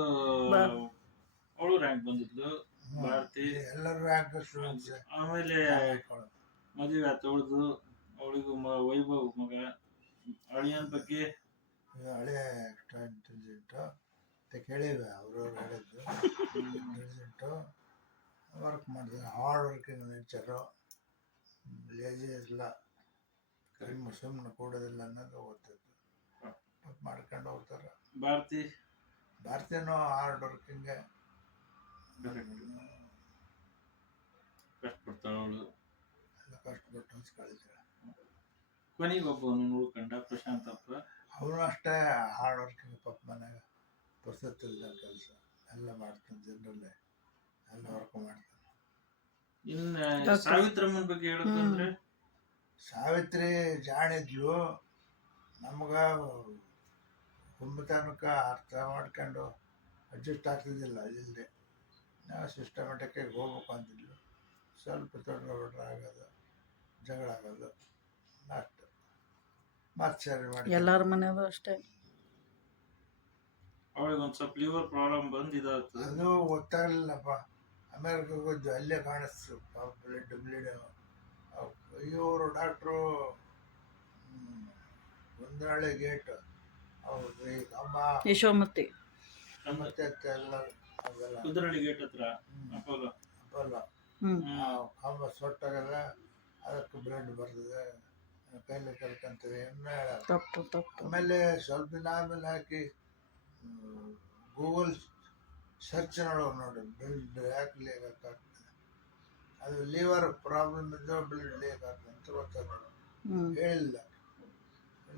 ಅವಳು ರ್ಯಾಂಕ್ ಬಂದಿದ್ಲು, ಭಾರತಿ. ಎಲ್ಲರೂ ರ್ಯಾಂಕ್ ಸ್ಟೂಡೆಂಟ್ಸ್. ಆಮೇಲೆ ಮದುವೆ ಆಯ್ತು ಅವಳದು. ಅವಳಿಗೂ ವೈಭವ್ ಮಗ. ಅಳಿಯನ್ ಬಗ್ಗೆ ಹಳೆ ಎಕ್ಸ್ಟ್ರಾ ಇಂಟೆಲಿಜೆಂಟು ಅಂತ ಕೇಳಿವೆ. ಅವರು ಹೇಳಿದ್ದು ಇಂಟೆಲಿಜೆಂಟು, ವರ್ಕ್ ಮಾಡಿದ್ರೆ ಹಾರ್ಡ್ ವರ್ಕಿಂಗ್ ನೇಚರು, ಲೇಜಿ ಇಲ್ಲ, ಸುಮ್ಮನೆ ಕೂಡೋದಿಲ್ಲ ಅನ್ನೋದು ಗೊತ್ತಿತ್ತು. ಮಾಡ್ಕೊಂಡು ಹೋಗ್ತಾರೆ. ಭಾರತೀಯನೂ ಹಾರ್ಡ್ ವರ್ಕಿಂಗೆ, ಕಷ್ಟಪಡ್ತಾಳೆ ಅವಳು. ಎಲ್ಲ ಕಷ್ಟಪಟ್ಟು ಹಂಚ್ಕೊಳ್ತಾರೆ. ಕೊನೆಗೆ ಒಬ್ಬವನು ನೋಡ್ಕೊಂಡ ಪ್ರಶಾಂತಪ್ಪ. ಅವನು ಅಷ್ಟೇ ಹಾರ್ಡ್ ವರ್ಕಿಂಗ್. ಪಾಪ ಮನೆಯಾಗ ಪುಸ್ತಕ ಕೆಲಸ ಎಲ್ಲ ಮಾಡ್ತಾನೆ, ಜನರಲ್ಲೇ ಎಲ್ಲ ವರ್ಕ್ ಮಾಡ್ತಾನೆ. ಇನ್ನು ಸಾವಿತ್ರಮ್ಮನ ಬಗ್ಗೆ ಹೇಳಬೇಕಂದ್ರೆ, ಸಾವಿತ್ರಿ ಜಾಣಿದ್ಲು. ನಮ್ಗ ಕುಂಭತನಕ ಅರ್ಥ ಮಾಡ್ಕೊಂಡು ಅಡ್ಜಸ್ಟ್ ಆಗ್ತಿದ್ದಿಲ್ಲ. ಇಲ್ಲದೆ ನಾವು ಸಿಸ್ಟಮೆಟಿಕ್ಕಾಗಿ ಹೋಗ್ಬೇಕು ಅಂತಿದ್ಲು. ಸ್ವಲ್ಪ ತೊಡ್ರೆ ಆಗೋದು, ಜಗಳ ಆಗೋದು, ಅಷ್ಟು ಮತ್ತೆ ಸರಿ ಮಾಡಿ. ಎಲ್ಲರ ಮನೆಯದು ಅಷ್ಟೇ. ಅವಳಿಗೆ ಒಂದು ಸ್ವಲ್ಪ ಲಿವರ್ ಪ್ರಾಬ್ಲಮ್ ಬಂದಿದ್ದಾತು. ಅದು ಗೊತ್ತಾಗಲಿಲ್ಲಪ್ಪ. ಅಮೇರಿಕಾಗೆ ಹೋದ್ದು, ಅಲ್ಲೇ ಕಾಣಿಸ್ತು ಬ್ಲಡ್. ಇವರು ಡಾಕ್ಟ್ರು ಒಂದನಾಳೆ ಗೇಟ್ ಅವ್ರು ಅಮ್ಮ ಯಶೋಮತಿ ಮತ್ತೆ ಎಲ್ಲ ಅದೆಲ್ಲ ಕುದ್ರಳ್ಳಿ ಗೇಟ್ ಹತ್ರ ಅಪೋಲೋ. ಕಂಬ ಸೊಟ್ಟಾಗಲ್ಲ, ಅದಕ್ಕೆ ಬ್ಲಡ್ ಬರ್ತದೆ, ಕೈಲಿ ಕಲ್ಕಂತದೆ ಎಮ್ಮೆ ಹೇಳ. ಆಮೇಲೆ ಸ್ವಲ್ಪ ದಿನ ಆಮೇಲೆ ಹಾಕಿ ಗೂಗಲ್ ಸರ್ಚ್ ನೋಡಿ ಬ್ಲಡ್ ಯಾಕೆ ಲೀಕ್ ಆಗ್ತದೆ, ಅದು ಲಿವರ್ ಪ್ರಾಬ್ಲಮ್ ಇದ್ದು ಬ್ಲಡ್ ಲೀಕ್ ಆಗ್ತದೆ ಅಂತ ಗೊತ್ತಾಗ ಹೇಳಿಲ್ಲ.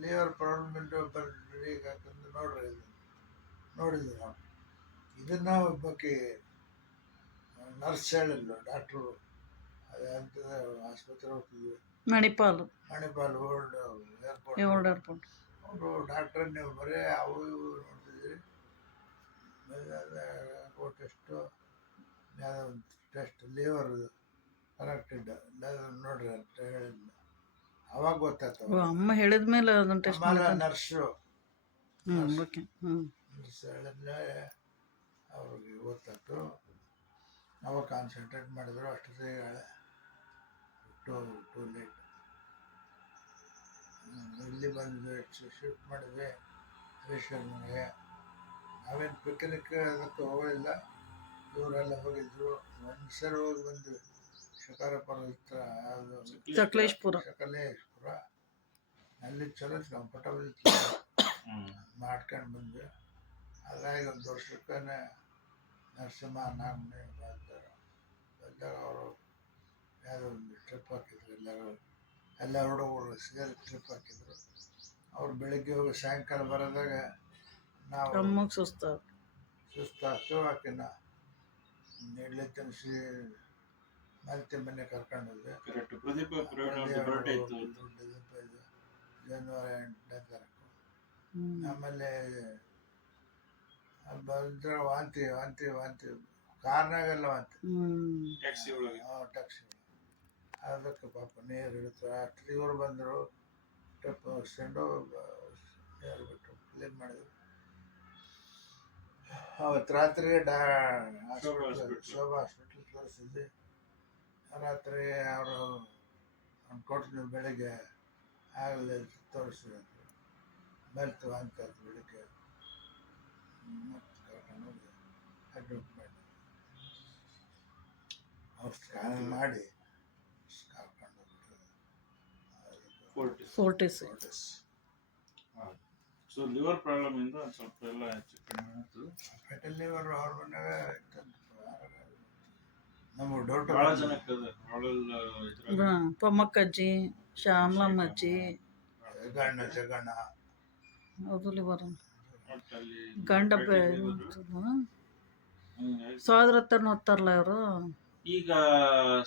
ಲಿವರ್ ಪ್ರಾಬ್ಲಮ್ ಇದ್ದು ಬ್ಲಡ್ ಲೀಕ್ ಆಗ್ತದೆ ನೋಡಿದ್ರು ನಾವು. ಇದನ್ನ ಒಬ್ಬಕ್ಕೆ ನರ್ಸ್ ಹೇಳಿಲ್ಲ, ಡಾಕ್ಟ್ರು. ಅದಂತ ಆಸ್ಪತ್ರೆ ಹೋಗ್ತಿದ್ವಿ, ಮಣಿಪಾಲ್ ಓಲ್ಡ್ ಏರ್ಪೋರ್ಟ್. ಅವರು ಡಾಕ್ಟ್ರ್ ನೀವು ಬರೀ ಅವು ಇವು ನೋಡ್ತಿದ್ವಿ. ಟೆಸ್ಟು ಟೆಸ್ಟ್ ಲಿವರ್ ಕರೆಕ್ಟೆಡ್ ನೋಡ್ರಿ ಅಂತ ಹೇಳಿದ್ನ. ಅವಾಗ ಓ, ಗೊತ್ತಾಯ್ತು. ಅಮ್ಮ ಹೇಳಿದ್ಮೇಲೆ ಅದನ್ನ ಟೆಸ್ಟ್ ಆಮೇಲೆ ಮಾಡಿ. Nurse okay. ಹ್ಞೂ. ನರ್ಸ್ ಹೇಳಿದ್ಮೇಲೆ ಅವ್ರಿಗೆ ಗೊತ್ತಾಯ್ತು. ಅವಾಗ ಕಾನ್ಸಂಟ್ರೇಟ್ ಮಾಡಿದ್ರು. ಅಷ್ಟೊತ್ತಿಗೆ ಟೂ ಲೇಟ್. ಇಲ್ಲಿ ಬಂದ್ವಿ, ಶಿಫ್ಟ್ ಮಾಡಿದ್ವಿ ರಿಜಿಸ್ಟ್ರೇಷನ್ಗೆ. ನಾವೇನು ಪಿಕ್ನಿಕ್ ಅದಕ್ಕೆ ಹೋಗಲಿಲ್ಲ, ಇವರೆಲ್ಲ ಹೋಗಿದ್ರು. ಒಂದ್ಸರಿ ಹೋಗಿ ಬಂದ್ವಿ ಶಿಕಾರಪುರ ಹತ್ರ, ಯಾವುದು ಸಕಲೇಶ್ಪುರ. ಸಕಲೇಶ್ಪುರ. ಅಲ್ಲಿ ಚಲೋ ಕಂಫರ್ಟಬಲ್ ಮಾಡ್ಕೊಂಡು ಬಂದ್ವಿ. ಹಾಗಾಗಿ ಒಂದು ವರ್ಷಕ್ಕೆ ನರಸಿಂಹ ನಾಮನೆ ಬಂದಾಗ ಅವರು ಯಾವುದೋ ಒಂದು ಟ್ರಿಪ್ ಹಾಕಿದ್ರು. ಎಲ್ಲ ಹುಡುಗರು ಸೇರಿ ಟ್ರಿಪ್ ಹಾಕಿದ್ರು. ಅವ್ರು ಬೆಳಿಗ್ಗೆ ಹೋಗಿ ಸಾಯಂಕಾಲ ಬರೋದಾಗ ನಾವು ಅಮ್ಮಗೆ ಸುಸ್ತಾಯ್ತು. ಆಕಿನ ಇಡ್ಲಿ ತಿನ್ನಿಸಿ ಮತ್ತೆ ಮನೆ ಕರ್ಕೊಂಡು ಹೋದ್ವಿ. ಕರೆಕ್ಟ್. ಪ್ರದೀಪ ಬರ್ಡೇ ಇತ್ತು. ಜನವರಿ 8ನೇ ತಾರೀಕು. ಆಮೇಲೆ ಬಂದ್ರೆ ವಾಂತಿ ಕಾರ್ನಾಗೆಲ್ಲ ವಾಂತಿ. ಟ್ಯಾಕ್ಸಿ ಒಳಗೆ. ಟ್ಯಾಕ್ಸಿ ಅದಕ್ಕೆ ಪಾಪ ನೀರು ಇಡ್ತಾರೆ. ಅಷ್ಟು ಇವರು ಬಂದರು, ಟ್ರಿಪ್ ಮುಗಿಸ್ಕೊಂಡು ನೀರು ಬಿಟ್ಟು ಕ್ಲೀನ್ ಮಾಡಿದ್ರು. ಅವತ್ತು ರಾತ್ರಿ ಶೋಭಾ ಹಾಸ್ಪಿಟ್ಲ್ ತೋರಿಸಿದ್ವಿ. ರಾತ್ರಿ ಅವರು ಕೊಟ್ಟು ಬೆಳಿಗ್ಗೆ ಆಗಲೇ ತೋರಿಸಿದ್ರು. ಬೆಲ್ತು ಅಂತ ಬೆಳಿಗ್ಗೆ ಮತ್ತೆ ಕರ್ಕೊಂಡು ಹೋಗಿ ಅಡ್ಮಿಟ್ ಮಾಡಿ ಅವ್ರು ಸ್ಕ್ಯಾನ್ ಮಾಡಿ ಕರ್ಕೊಂಡು ಫೋರ್ಟಿಸ್. ಸೊ ಲಿವರ್ ಪ್ರಾಬ್ಲಮ್ ಇಂದ ಒಂದ್ ಸ್ವಲ್ಪ ಎಲ್ಲ ಹೆಚ್ಚು ಕಡಿಮೆ ಆಯ್ತು. ಫೆಟಲ್ ಲಿವರ್ ಅವ್ರ ಮನೆಯಾಗ ನಮಗೆ ಡೌಟ್. ಬಹಳ ಜನಕ್ಕೆ ಅದ ಅವಳೆಲ್ಲ ಪೊಮ್ಮಕ್ಕಜ್ಜಿ, ಶ್ಯಾಮ್ಲಮ್ಮಜ್ಜಿ, ಜಗಣ್ಣ ಅದು ಲಿವರ್. ಒಟ್ಟಲ್ಲಿ ಗಂಡ ಸೋದರ ಹತ್ರನ ಓದ್ತಾರಲ್ಲ ಇವರು. ಈಗ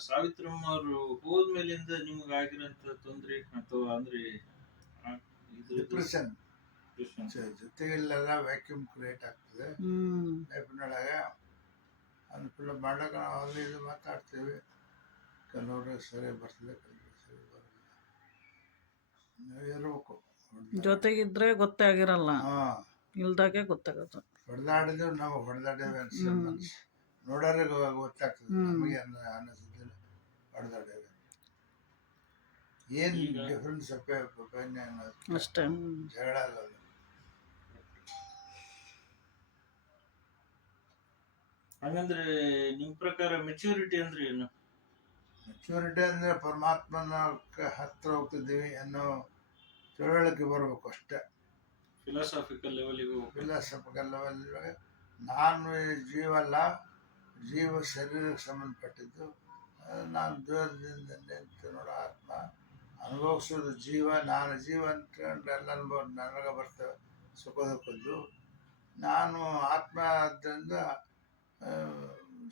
ಸಾವಿತ್ರಮ್ಮ ಅವರು ಹೋದ್ಮೇಲಿಂದ ನಿಮ್ಗೆ ಆಗಿರೋಂಥ ತೊಂದರೆ ಅಥವಾ ಅಂದ್ರೆ ಡಿಪ್ರೆಷನ್ ಜೊತೆಗೆಲ್ಲ ವ್ಯಾಕ್ಯೂಮ್ ಕ್ರಿಯೇಟ್ ಆಗ್ತದೆ ಲೈಫ್ನೊಳಗೆ. ಅನುಕೂಲ ಮಾಡಕ್ಕೆ ನಾವು ಅಲ್ಲಿ ಇದು ಮಾತಾಡ್ತೀವಿ. ಕೆಲವರು ಸರಿ ಬರ್ತದೆ, ಕೆಲವರು ಸರಿ ಬರೋದಿಲ್ಲ. ನಾವು ಇರಬೇಕು ಜೊತೆಗಿದ್ರೆ ಗೊತ್ತೇ ಆಗಿರಲ್ಲ, ಇಲ್ದಾಗೆ ಗೊತ್ತಾಗತ್ತೆ. ಹೊಡೆದಾಡಿದ್ರು ನಾವು ಹೊಡೆದಾಡೇವೆ ಅನ್ಸ ಮನಸ್ಸು ನೋಡೋರಿಗೆ ಗೊತ್ತಾಗ್ತದೆ. ನಮಗೆ ಅನ್ನಿಸೋದಿಲ್ಲ ಹೊಡೆದಾಡೇವೆ. ಏನು ಡಿಫ್ರೆನ್ಸ್ ಒಪಿನಿಯನ್ ಅಷ್ಟೇ. ಜಗಳ ಅಲ್ಲ. ಹಂಗಂದ್ರೆ ನಿಮ್ ಪ್ರಕಾರ ಮೆಚುರಿಟಿ ಅಂದ್ರೆ ಏನು? ಮೆಚುರಿಟಿ ಅಂದರೆ ಪರಮಾತ್ಮನ ಹತ್ರ ಹೋಗ್ತಿದ್ದೀವಿ ಅನ್ನೋ ತಿಳುವಳಿಕೆ ಬರಬೇಕು ಅಷ್ಟೇ. ಫಿಲಾಸಫಿಕಲ್ ಲೆವೆಲಿಗೆ ಫಿಲಾಸಫಿಕಲ್ ಲೆವೆಲ್ ನಾನು ಜೀವ ಅಲ್ಲ, ಜೀವ ಶರೀರಕ್ಕೆ ಸಂಬಂಧಪಟ್ಟಿದ್ದು. ನಾನು ದೂರದಿಂದ ನಿಂತು ನೋಡೋ ಆತ್ಮ ಅನುಭವಿಸೋದು ಜೀವ. ನಾನು ಜೀವ ಅಂದ್ಕೊಂಡು ಎಲ್ಲ ಅನುಭವ ನನಗೆ ಬರ್ತವೆ, ಸುಖ ದುಃಖದ್ದು. ನಾನು ಆತ್ಮ ಆದ್ದರಿಂದ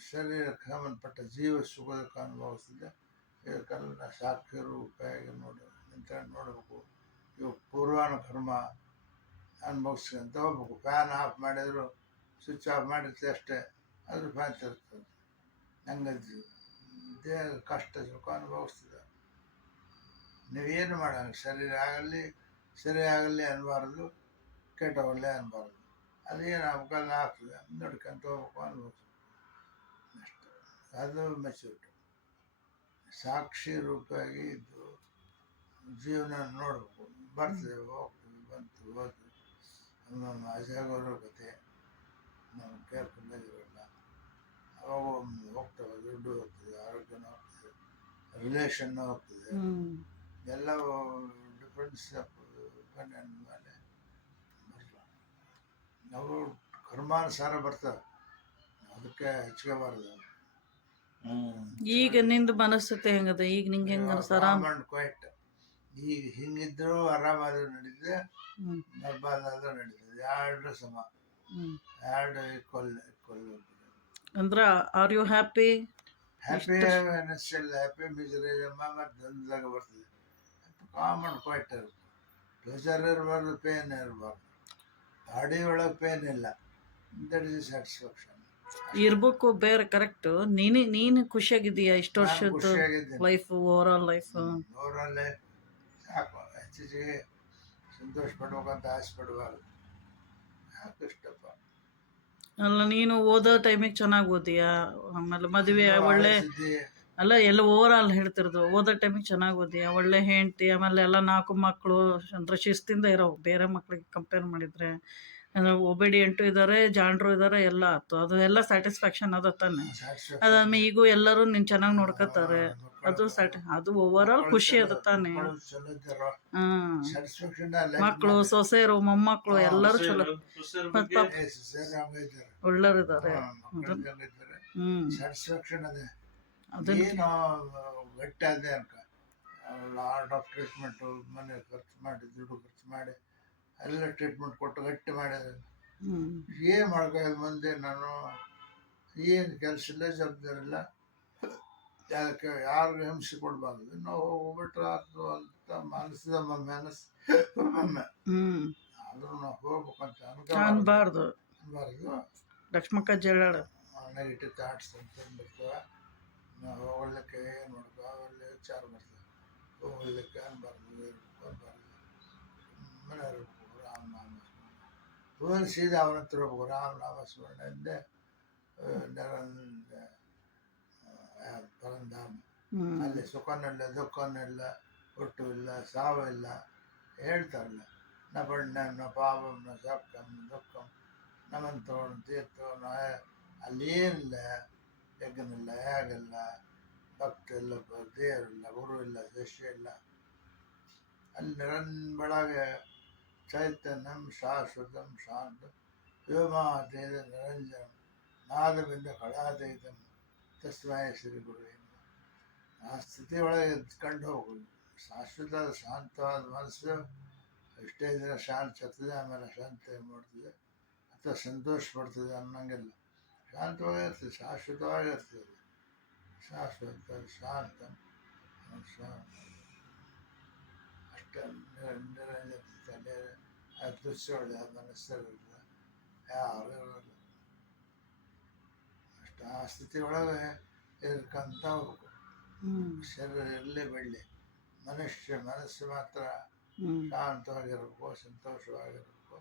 ಶರೀರಕ್ಕೆ ಸಂಬಂಧಪಟ್ಟ ಜೀವ ಸುಖ ದುಃಖ ಅನುಭವಿಸ್ತಿದ್ದೆ. ಇದಕ್ಕೆಲ್ಲ ಸಾಕ್ಷಿರು ಉಪಯೋಗ ನಿಂತ್ಕೊಂಡು ನೋಡಬೇಕು. ಇವು ಪೂರ್ವಾನು ಕರ್ಮ ಅನುಭವಿಸ್ಕೊಂತ ಹೋಗ್ಬೇಕು. ಫ್ಯಾನ್ ಆಫ್ ಮಾಡಿದ್ರು ಸ್ವಿಚ್ ಆಫ್ ಮಾಡಿರ್ತೀವಿ ಅಷ್ಟೇ, ಅದ್ರ ಫ್ಯಾನ್ ತಿರುಗ್ತದೆ. ಹಂಗೆ ದೇಹ ಕಷ್ಟ ಸುಖ ಅನುಭವಿಸ್ತದೆ. ನೀವೇನು ಮಾಡೋಂಗ ಸರಿ ಆಗಲಿ ಅನ್ಬಾರ್ದು, ಕೆಟ್ಟ ಒಳ್ಳೆ ಅನ್ಬಾರ್ದು. ಅದೇನು ಅವಕಾಶ ಆಗ್ತದೆ ನೋಡ್ಕೊಂತ ಹೋಗ್ಬೇಕು, ಅನ್ಭವಿಸ್ಬೇಕು ಅಷ್ಟೇ. ಅದು ಮೆಚೂರಿಟಿ. ಸಾಕ್ಷಿ ರೂಪಾಗಿ ಇದ್ದು ಜೀವನ ನೋಡಬೇಕು. ಬರ್ತದೆ, ಹೋಗ್ತೀವಿ, ಬಂತು ಹೋದ್ವಿ. ನಮ್ಮ ಅಜಾಗೋರ ಕತೆ ನಾವು ಕೇರ್ಫುಲ್ಲಾಗಿರೋಲ್ಲ. ಅವಾಗ ಹೋಗ್ತವೆ, ದುಡ್ಡು ಹೋಗ್ತದೆ, ಆರೋಗ್ಯನೂ ಹೋಗ್ತದೆ, ರಿಲೇಷನ್ನು ಹೋಗ್ತದೆ. ಎಲ್ಲ ಡಿಫ್ರೆನ್ಸ್ ಒಪಿನಿಯನ್ ಮೇಲೆ ಬರಲ್ಲ. ನಾವು ಕರ್ಮಾನುಸಾರ ಬರ್ತವೆ, ಅದಕ್ಕೆ ಹಚ್ಕೋಬಾರ್ದು. ಈಗ ನಿಂದು ಮನಸ್ಥಿತಿ ಹೆಂಗದ? ಈಗ ನಿಂಗೆ ಹೆಂಗ ಆರಾಮ್ ಅಂಡ್ ಕ್ವೈಟ್. ಈಗ ಹಿಂಗಿದ್ರು ಆರಾಮಾದ್ರೂ ನಡೀತದೆ, ಬರ್ಬಾದಾದ್ರೂ ನಡೀತದೆ. ಎರಡು ಸಮ, ಎರಡು ಈಕ್ವಲ್ ಅಂದ್ರ are you happy? Happy happy ಮಿಸರೇಜಮ್ಮ ಮತ್ತು ದ್ವಂದ್ವದಾಗ ಬರ್ತದೆ. ಕಾಮನ್ ಕ್ವೈಟ್ ಇರುತ್ತೆ. ಪ್ಲೆಜರ್ ಇರಬಾರ್ದು, ಪೇನ್ ಇರಬಾರ್ದು. ಬಾಡಿ ಒಳಗೆ ಪೇನ್ ಇಲ್ಲ. That is satisfaction. ಇರ್ಬೇಕು ಬೇರೆ ಕರೆಕ್ಟ್. ನೀನು ಖುಷಿಯಾಗಿದ್ದೀಯಾ ಇಷ್ಟು ನಾನು ವರ್ಷದ್ದು ಖುಷಿಯಾಗಿದ್ದೀನಿ. Life, over all life? ಅವರಲ್ಲೇ ಸಾಕು, ಹೆಚ್ಚಿಗೆ ಸಂತೋಷ ಪಡ್ಬೇಕಂತ ಆಸೆ ಪಡಬಾರ್ದು. ಯಾಕೆ ಇಷ್ಟಪ್ಪ. ಅಲ್ಲ, ನೀನು ಓದೋ ಟೈಮಿಗೆ ಚೆನ್ನಾಗಿ ಓದಿಯಾ? ಆಮೇಲೆ ಮದುವೆ ಒಳ್ಳೆ, ಸುದ್ದಿ ಅಲ್ಲ ಎಲ್ಲ ಓವರ್ ಆಲ್ ಹೇಳ್ತಿರೋದು. ಓದೋ ಟೈಮಿಗೆ ಚೆನ್ನಾಗಿ ಓದಿಯಾ, ಒಳ್ಳೆ ಹೆಂಡ್ತಿ, ಆಮೇಲೆ ಎಲ್ಲ 4 ಮಕ್ಕಳು ಅಂದ್ರೆ ಶಿಸ್ತಿಂದ ಇರೋ, ಬೇರೆ ಮಕ್ಳಿಗೆ ಕಂಪೇರ್ ಮಾಡಿದರೆ ಒಬಿಡಿಯಂಟು ಇದ್ದಾರೆ, ಜಾಣರು ಇದ್ದಾರೆ, ಎಲ್ಲ ಆಯ್ತು. ಅದು ಎಲ್ಲ ಸ್ಯಾಟಿಸ್ಫ್ಯಾಕ್ಷನ್ ಅದ ತಾನೆ. ಅದಾದ್ಮೇಲೆ ಈಗೂ ಎಲ್ಲರೂ ನಿನ್ನ ಚೆನ್ನಾಗಿ ನೋಡ್ಕೋತಾರೆ, ಅದು ಅದು ಓವರ್ ಆಲ್ ಖುಷಿ ಅದ ತಾನೆ. ಚಲೋ ಇದ್ದಾರೋ ಹಾಂ, ಸ್ಯಾಟಿಸ್ಫ್ಯಾಕ್ಷನ್ ಮಕ್ಕಳು, ಸೊಸೆಯರು, ಮೊಮ್ಮಕ್ಕಳು ಎಲ್ಲರೂ ಚಲೋ, ಸೊಸೆಯರ ಮತ್ತು ಬಗ್ಗೆ ಇದ್ದಾರೆ, ಒಳ್ಳೆಯರಿದ್ದಾರೆ. ಮಕ್ಕಳಿದ್ದಾರೆ, ಹ್ಞೂ, ಸ್ಯಾಟಿಸ್ಫ್ಯಾಕ್ಷನ್ ಅದೇ. ಅದನ್ನ ಏನು ಗಟ್ಟಿ ಅದೇ ಅನ್ಕ ಲಾಟ್ ಆಫ್ ಟ್ರೀಟ್ಮೆಂಟು, ಮನೆ ಖರ್ಚು ಮಾಡಿ, ದುಡ್ಡು ಖರ್ಚು ಮಾಡಿ ಎಲ್ಲ ಟ್ರೀಟ್ಮೆಂಟ್ ಕೊಟ್ಟು ಗಟ್ಟಿ ಮಾಡಿದ್ರೆ ಹ್ಞೂ ಏನು ಮಾಡ್ಕೊಳ್ಳೋದು. ಮುಂದೆ ನಾನು ಏನು ಕೆಲಸ ಇಲ್ಲ, ಜವಾಬ್ದಾರಿ ಇಲ್ಲ, ಯಾಕೆ ಯಾರಿಗೂ ಹಿಂಸೆ ಕೊಡಬಾರ್ದು, ನಾವು ಹೋಗ್ಬಿಟ್ರೆ ಆಯ್ತು ಅಂತ ಮನಸ್ಸಿದ ಮನಸ್ಸು ಹ್ಞೂ ಆದರೂ ನಾವು ಹೋಗ್ಬೇಕಂತ ಅನ್ಬಾರ್ದು. ಅನ್ಬಾರ್ದು. ಲಕ್ಷ್ಮಕ್ಕಜ್ಜಿ ಹೇಳಾಳ. ನೆಗೆಟಿವ್ ಥಾಟ್ಸ್ ಅಂತ ಬರ್ತವೆ. ನಾವು ಹೋಗ್ಲಿಕ್ಕೆ ಏನು ಮಾಡ್ಕೋ ಅವೆಲ್ಲ ವಿಚಾರ ಬರ್ತದೆ. ಹೋಗ್ಲಿಕ್ಕೆ ಅನ್ಬಾರ್ದು, ಅನ್ಬಾರ್ದು, ಸುಮ್ಮನೆ ಇರಬೇಕು. ರಾಮನಾಮ ಸ್ಮರಣೆ ಸೀದಾ ಅವನ ಹತ್ರ ಹೋಗ್ಬೇಕು. ರಾಮನಾಮ ಸ್ಮರಣೆಯಿಂದ ಪರಂಧಾಮ. ಅಲ್ಲಿ ಸುಖನಿಲ್ಲ, ದುಃಖನಿಲ್ಲ, ಹುಟ್ಟು ಇಲ್ಲ, ಸಾವು ಇಲ್ಲ ಹೇಳ್ತಾರಲ್ಲ. ನ ಪುಣ್ಯಂ ನ ಪಾಪಂ ನ ಸಕ್ಕಂ ನ ದುಃಖಂ ನಮಂತವನು ತೀರ್ಥವನು. ಅಲ್ಲೇನಿಲ್ಲ, ಯಜ್ಞನಿಲ್ಲ, ಹೇಗಿಲ್ಲ, ಭಕ್ತ ಇಲ್ಲ, ದೇವರಿಲ್ಲ, ಗುರು ಇಲ್ಲ, ಶಿಷ್ಯ ಇಲ್ಲ. ಅಲ್ಲಿ ಬೆಳಗ್ಗೆ ಚೈತನ್ಯಂ ಶಾಶ್ವತಂ ಶಾಂತಂ ವ್ಯೋಮಾತೀತ ನಿರಂಜನಂ ನಾದಬಿಂದ ಕಳಾತೀತಂ ತಸ್ಮೈ ಶ್ರೀ ಗುರು. ಆ ಸ್ಥಿತಿ ಒಳಗೆ ಎತ್ಕೊಂಡು ಹೋಗೋದು. ಶಾಶ್ವತ ಶಾಂತವಾದ ಮನಸ್ಸು ಎಷ್ಟೇ ದಿನ ಶಾಂತ ಇರ್ತದೆ, ಆಮೇಲೆ ಶಾಂತಿ ಮಾಡ್ತದೆ ಅಥವಾ ಸಂತೋಷ ಪಡ್ತದೆ ಅನ್ನಂಗಿಲ್ಲ. ಶಾಂತವಾಗಿರ್ತದೆ, ಶಾಶ್ವತವಾಗಿರ್ತದೆ. ಶಾಶ್ವತ ಶಾಂತ ಅಷ್ಟೇ ನಿರಂಜನೆ. ದೃಶ್ಯ ಒಳ್ಳೆ ಮನಸ್ಸಲ್ಲಿಲ್ಲ, ಯಾರು ಇರೋಲ್ಲ. ಅಷ್ಟು ಆ ಸ್ಥಿತಿ ಒಳಗೆ ಇರ್ಕಂತ ಹೋಗ್ಬೇಕು. ಶರೀರ ಎಲ್ಲೇ ಬೆಳ್ಳಿ, ಮನಸ್ಸು ಮಾತ್ರ ಶಾಂತವಾಗಿರ್ಬೇಕು, ಸಂತೋಷವಾಗಿರ್ಬೇಕು,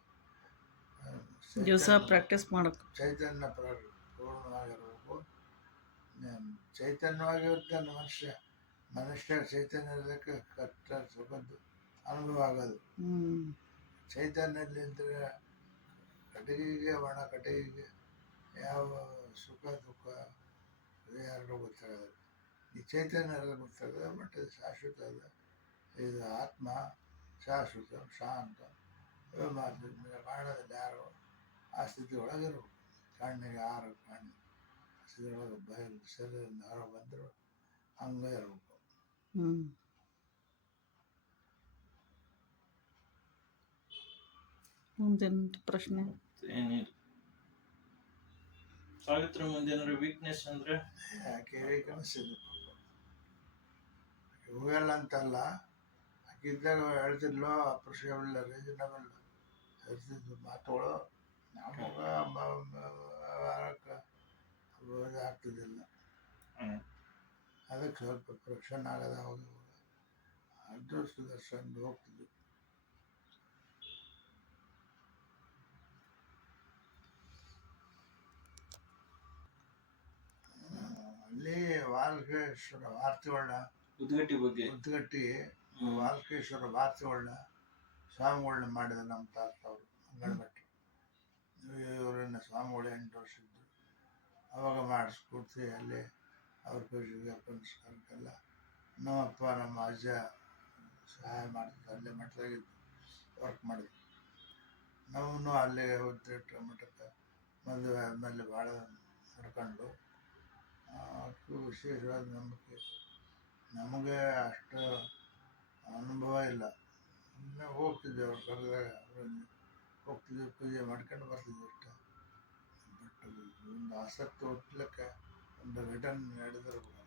ದಿವಸ ಪ್ರಾಕ್ಟೀಸ್ ಮಾಡಬೇಕು. ಚೈತನ್ಯ ಪೂರ್ಣವಾಗಿರ್ಬೇಕು. ಚೈತನ್ಯವಾಗಿರ್ತಾನೆ ಮನುಷ್ಯ ಚೈತನ್ಯ ಇರೋದಕ್ಕೆ ಕಷ್ಟ ಸುಖದ್ದು ಅನುಭವ ಆಗೋದು. ಚೈತನ್ಯದಲ್ಲಿದ್ದರೆ ಕಟ್ಟಿಗೆಗೆ ಒಣ ಕಟ್ಟಿಗೆಗೆ ಯಾವ ಸುಖ ದುಃಖ ಯಾರಿಗೂ ಗೊತ್ತಾಗೋದು. ಈ ಚೈತನ್ಯ ಗೊತ್ತಾಗದೆ. ಬಟ್ ಇದು ಶಾಶ್ವತ ಅದ. ಇದು ಆತ್ಮ ಶಾಶ್ವತ ಶಾಂತ ಕಾಣೋದಿಲ್ಲ ಯಾರು. ಆ ಸ್ಥಿತಿ ಒಳಗಿರ್ಬೇಕು. ಕಣ್ಣಿಗೆ ಆರು ಕಣ್ಣು ಸ್ಥಿತಿ ಒಳಗೆ ಬಯಲು ಶರೀರದಿಂದ ಹೊರ ಬಂದರು ಹಂಗೆ ಇರ್ಬೇಕು. ಮುಂದಿನ ಪ್ರಶ್ನೆ ಏನಿಲ್ಲ. ಸಾವಿತ್ರಿ ಮುಂದೇನಾದ್ರು ವೀಕ್ನೆಸ್ ಅಂದ್ರೆ ಯಾಕೆ ವೀಕ್ನೆಸ್ ಇದೆ ಇವೆಲ್ಲ ಅಂತಲ್ಲ. ಆಕಿದ್ದಾಗ ಹೇಳ್ತಿದ್ಲು ಅಪ್ರಿಷಿಯಬಲ್, ರೀಸನಬಲ್ ಇರ್ತಿದ್ವು ಮಾತುಗಳು. ನಮಗೆ ವ್ಯವಹಾರಕ್ಕೆ ಆಗ್ತಿದ್ದಿಲ್ಲ. ಅದಕ್ಕೆ ಸ್ವಲ್ಪ ಪ್ರೊಫೆಷನ್ ಆಗದ ಹೋಗಿ ಅದು ಸುದರ್ಶನ್ ಹೋಗ್ತಿದ್ವಿ. ಅಲ್ಲಿ ವಾಲ್ಕೇಶ್ವರ ವಾರ್ತೆಗಳನ್ನ ಉದ್ಗಟ್ಟಿ ವಾಲ್ಕೇಶ್ವರ ವಾರ್ತೆಗಳನ್ನ ಸ್ವಾಮಿಗಳನ್ನ ಮಾಡಿದ ನಮ್ಮ ತಾತವರು ಅಂಗಡಿಮಟ್ಟ. ಇವರನ್ನ ಸ್ವಾಮಿಗಳು 8 ವರ್ಷ ಇದ್ದರು. ಅವಾಗ ಮಾಡಿಸ್ಕೊಡ್ತೀವಿ ಅಲ್ಲಿ ಅವ್ರ ಪೂಜೆಗೆ ಪುನಸ್ಕಾರಕ್ಕೆಲ್ಲ ನಮ್ಮಪ್ಪ ನಮ್ಮ ಅಜ್ಜ ಸಹಾಯ ಮಾಡ್ತಿದ್ದೆ. ಅಲ್ಲೇ ಮಠದಾಗಿದ್ದು ವರ್ಕ್ ಮಾಡಿದ್ವಿ. ನಾವು ಅಲ್ಲೇ ಉದ್ರಿಟ್ಟ ಮಠಕ್ಕೆ ಮದುವೆ ಆದಮೇಲೆ ಭಾಳ ನಡ್ಕೊಂಡು ಅಷ್ಟು ವಿಶೇಷವಾದ ನಂಬಿಕೆ. ನಮಗೆ ಅಷ್ಟು ಅನುಭವ ಇಲ್ಲ. ಇನ್ನೂ ಹೋಗ್ತಿದ್ದೆ ಅವ್ರು ಕರೆದಾಗ ಅವರಲ್ಲಿ ಹೋಗ್ತಿದ್ವಿ, ಪೂಜೆ ಮಾಡ್ಕೊಂಡು ಬರ್ತಿದ್ವಿ ಅಷ್ಟೆ. ಬಟ್ ಒಂದು ಆಸಕ್ತಿ ಹುಟ್ಟಲಿಕ್ಕೆ ಒಂದು ರಿಟರ್ನ್ ನಡೆದಿರ್ಬೋದು.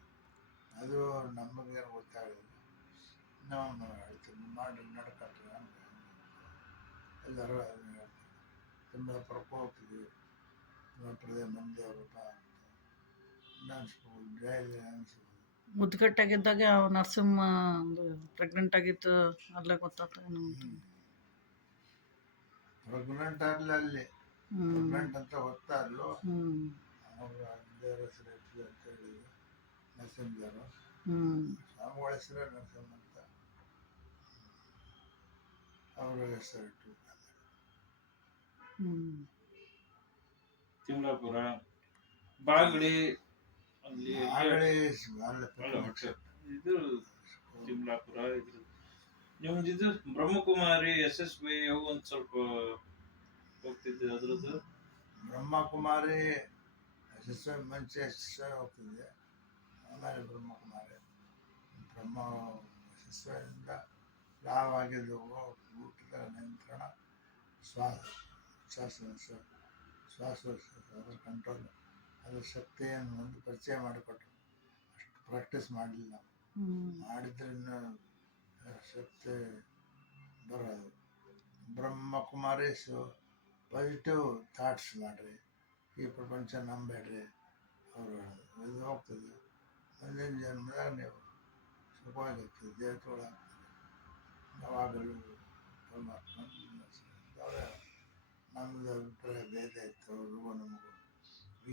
ಅದು ನಮಗೇನು ಗೊತ್ತಾಗಲಿಲ್ಲ. ನಾವು ಹೇಳ್ತೀವಿ ಮಾಡಿ ನಡ್ಕೊಳ್ತೀವಿ ಹಂಗೆ ಎಲ್ಲರೂ ಅದನ್ನು ಹೇಳ್ತೀವಿ. ತುಂಬ ಪರ್ಕ ಹೋಗ್ತಿದ್ವಿ. ಮಂದಿ ಅವರಪ್ಪ ನೆನೆಸ್ಬೋದು, ಡೈಲಿ ನೆನೆಸ್ಬೋದು. ಮುದ್ಗಟ್ಟಾಗಿದ್ದಾಗ ನರಸಿಂಹ ಪ್ರೆಗ್ನೆಂಟ್ ಆಗಿತ್ತು ಅಲ್ಲೇ ಗೊತ್ತಾಗ್ತದೆ ಪ್ರೆಗ್ನೆಂಟ್ ಆಗಲಿ ಅಲ್ಲಿ ಪ್ರೆಗ್ನೆಂಟ್ ಅಂತ ಗೊತ್ತಾಗ್ಲು ಅವರು ದೇವ್ರ ಹೆಸರು ಇಟ್ಲಿ ಅಂತ ಹೇಳಿದ್ರು ನರಸಿಂಹದೇವರು. ಸ್ವಾಮಿಗಳ ಹೆಸರೇ ನರಸಿಂಹ ಅಂತ ಅವ್ರ ಹೆಸರಿಟ್ಟು. ತಿಮ್ಲಾಪುರ, ಬಾಗಳಿ, ಅಲ್ಲಿ ಆಗಲೇ ಇದು ತಿಮ್ಲಾಪುರ ಇದ್ರ ನಿಮ್ದು ಇದು ಬ್ರಹ್ಮಕುಮಾರಿ SSB ಅವು ಒಂದ್ ಸ್ವಲ್ಪ ಹೋಗ್ತಿದ್ದೆ ಅದ್ರದ್ದು. ಬ್ರಹ್ಮಕುಮಾರಿ ಮುಂಚೆ ಹೋಗ್ತಿದ್ದೆ, ಆಮೇಲೆ ಬ್ರಹ್ಮಕುಮಾರಿ ಶಿಷ್ಯರಿಂದ ಯಾವಾಗಿದ್ದು ಊಟದ ನಿಯಂತ್ರಣ, ಶ್ವಾಸೋಚ್ಛ್ವಾಸ ಕಂಟ್ರೋಲ್, ಅದರ ಶಕ್ತಿಯನ್ನು ಒಂದು ಪರಿಚಯ ಮಾಡಿಕೊಟ್ರು. ಅಷ್ಟು ಪ್ರಾಕ್ಟೀಸ್ ಮಾಡಲಿಲ್ಲ ನಾವು, ಮಾಡಿದ್ರೆ ಇನ್ನೂ ಶಕ್ತಿ ಬರೋದು. ಬ್ರಹ್ಮಕುಮಾರಿ ಪಾಸಿಟಿವ್ ಥಾಟ್ಸ್ ಮಾಡಿರಿ, ಈ ಪ್ರಪಂಚ ನಂಬೇಡ್ರಿ ಅವರು ಹೇಳೋದು. ಇದು ಹೋಗ್ತದೆ, ಮುಂದಿನ ಜನ್ಮದಾಗ ನೀವು ಸುಖವಾಗಿರ್ತೀವಿ, ದೇವತೆಗಳಾಗ್ತದೆ, ಯಾವಾಗಲೂ ಪರಮಾತ್ಮ ಅವರೇ. ನಮ್ಮದು ಅಭಿಪ್ರಾಯ ಭೇದ ಇತ್ತು, ಅವ್ರಿಗೂ ನಮಗೂ.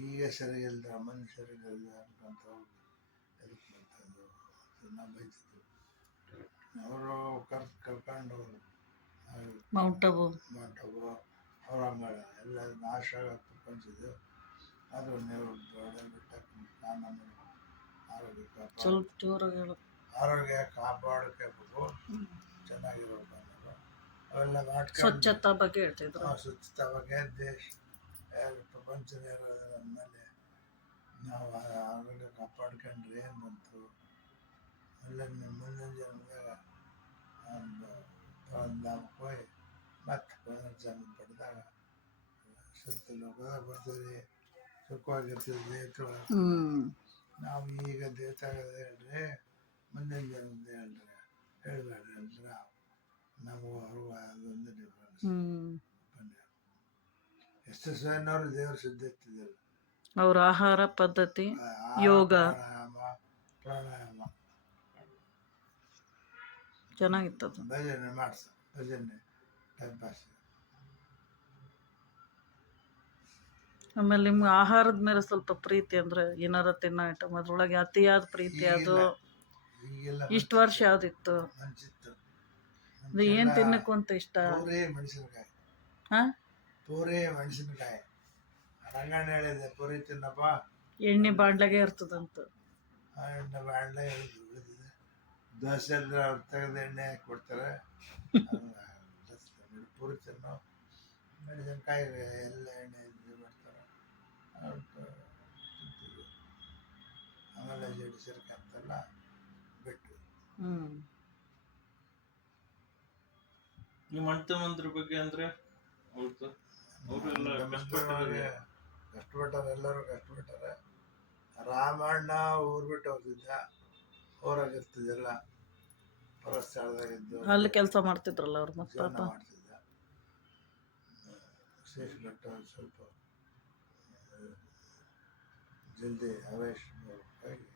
ಈಗ ಸರಿಗಿಲ್ದ ಮನೆ ಸರಿಗಿಲ್ಲ ಅನ್ಕೊಂತ ಹೋಗಿ ಎದಕ್ಕೆ ಬರ್ತಾಯಿದ್ರು, ನಾವು ಬೈತಿದ್ರು. ಅವರು ಕರ್ಕೊಂಡು ಮೌಂಟ್ ಅಬು ಅವ್ರ ಅಂಗಳ ಎಲ್ಲ ನಾಶ ಆಗಕ್ಕೆ ಪ್ರಪಂಚದ್ದು. ಅದು ನೀವು ಬೆಟ್ಟ ಸ್ನಾನ ಮಾಡಿ ಆರೋಗ್ಯ ಸ್ವಲ್ಪ ಜೋರಾಗಿ ಹೇಳು. ಆರೋಗ್ಯ ಕಾಪಾಡ್ಕೋಬೇಕು, ಚೆನ್ನಾಗಿರ್ಬೇಕು ಅನ್ನೋದು ಅವೆಲ್ಲ ಮಾಡ್ಕೊಂಡು ಸ್ವಚ್ಛತಾ ಬಗ್ಗೆ ಹೇಳ್ತಿದ್ರು. ಸ್ವಚ್ಛತೆ ಬಗ್ಗೆ ದೇಶ ಪ್ರಪಂಚದ ಮೇಲೆ ನಾವು ಆರೋಗ್ಯ ಕಾಪಾಡ್ಕೊಂಡ್ರೆ ಏನು ಬಂತು. ಎಲ್ಲ ಮುಂದಿನ ಜನ್ಮದಾಗ ನಾವು ಹೋಗಿ ಮತ್ತೆ ಪುನರ್ಜನ್ಮ ಪಡೆದಾಗ ಸುತ್ತ ಲೋಕದಾಗ ಬರ್ತೀವಿ, ಸುಖವಾಗಿರ್ತೀವಿ, ದೇವತೆಗಳು. ನಾವು ಈಗ ದೇವತಾಗದ ಹೇಳ್ರಿ, ಮುಂದಿನ ಜನ್ಮದ ಹೇಳ್ಬೇಡ್ರಿ ಅಂದ್ರೆ ನಮಗೂ ಅವ್ರಿಗೂ ಅದೊಂದು ಡಿಫ್ರೆನ್ಸ್. SSVನವರು ದೇವ್ರ ಸುದ್ದಿ ಇರ್ತಿದ್ದಿಲ್ಲ. ಅವ್ರ ಆಹಾರ ಪದ್ಧತಿ, ಯೋಗ ಪ್ರಾಣಾಯಾಮ ಚೆನ್ನಾಗಿತ್ತದು. ಭಜನೆ ಭಜನೆ ಟೈಮ್ ಪಾಸ್. ಆಮೇಲೆ ನಿಮ್ಗೆ ಆಹಾರದ ಮೇಲೆ ಸ್ವಲ್ಪ ಪ್ರೀತಿ ಅಂದ್ರೆ ಏನಾರ ತಿನ್ನೋ ಐಟಮ್ ಅದ್ರೊಳಗೆ ಅತಿಯಾದ ಪ್ರೀತಿ ಅದು ಇಷ್ಟು ವರ್ಷ ಯಾವ್ದಿತ್ತು? ಅದು ಏನ್ ತಿನ್ನಕ್ಕು ಅಂತ ಇಷ್ಟ? ಪೂರಿ ಮೆಣಸಿನಕಾಯಿ. ಪೂರಿ ಮೆಣಸಿನಕಾಯಿ ರಂಗಣ್ಣ ಹೇಳಿದೆ, ಪೂರಿ ತಿನ್ನಪ್ಪ, ಎಣ್ಣೆ ಬಾಂಡ್ಲಾಗೆ ಇರ್ತದಂತ. ಎಣ್ಣೆ ಬಾಂಡ್ಲೆ ಉಳಿದಿದೆ. ದೋಸೆ ಅಂದ್ರೆ ಅವ್ರು ತೆಗೆದು ಎಣ್ಣೆ ಹಾಕಿ ಕೊಡ್ತಾರೆ. ಪೂರಿ ತಿನ್ನೋ, ಮೆಣಸಿನಕಾಯಿ ಎಲ್ಲ ಎಣ್ಣೆ ಮಾಡ್ತಾರೆ. ಆಮೇಲೆ ಜಡಿಸಿರ್ಕೆ ಅಂತೆಲ್ಲ ಬಿಟ್ಟು. ನಿಮ್ಮ ಅಣ್ಣ ತಮ್ಮಂದ್ರ ಬಗ್ಗೆ ಅಂದ್ರೆ ಕಷ್ಟಪಟ್ಟಾರೆ, ಎಲ್ಲರೂ ಕಷ್ಟಪಟ್ಟಾರೆ. ರಾಮಣ್ಣ ಊರ್ ಬಿಟ್ಟು ಹೋಗ್ತಿದ್ದ, ಊರಾಗಿರ್ತಿದ್ದಿಲ್ಲ, ಪರಸ್ಥಳದಾಗಿದ್ದು ಅಲ್ಲಿ ಕೆಲಸ ಮಾಡ್ತಿದ್ರಲ್ಲ ಅವ್ರು ಜೀವನ ಮಾಡ್ತಿದ್ದ. ವಿಶೇಷ ಭಟ್ಟ ಸ್ವಲ್ಪ ಜಲ್ದಿ ಅವೇಶ್ ಹೋಗಿ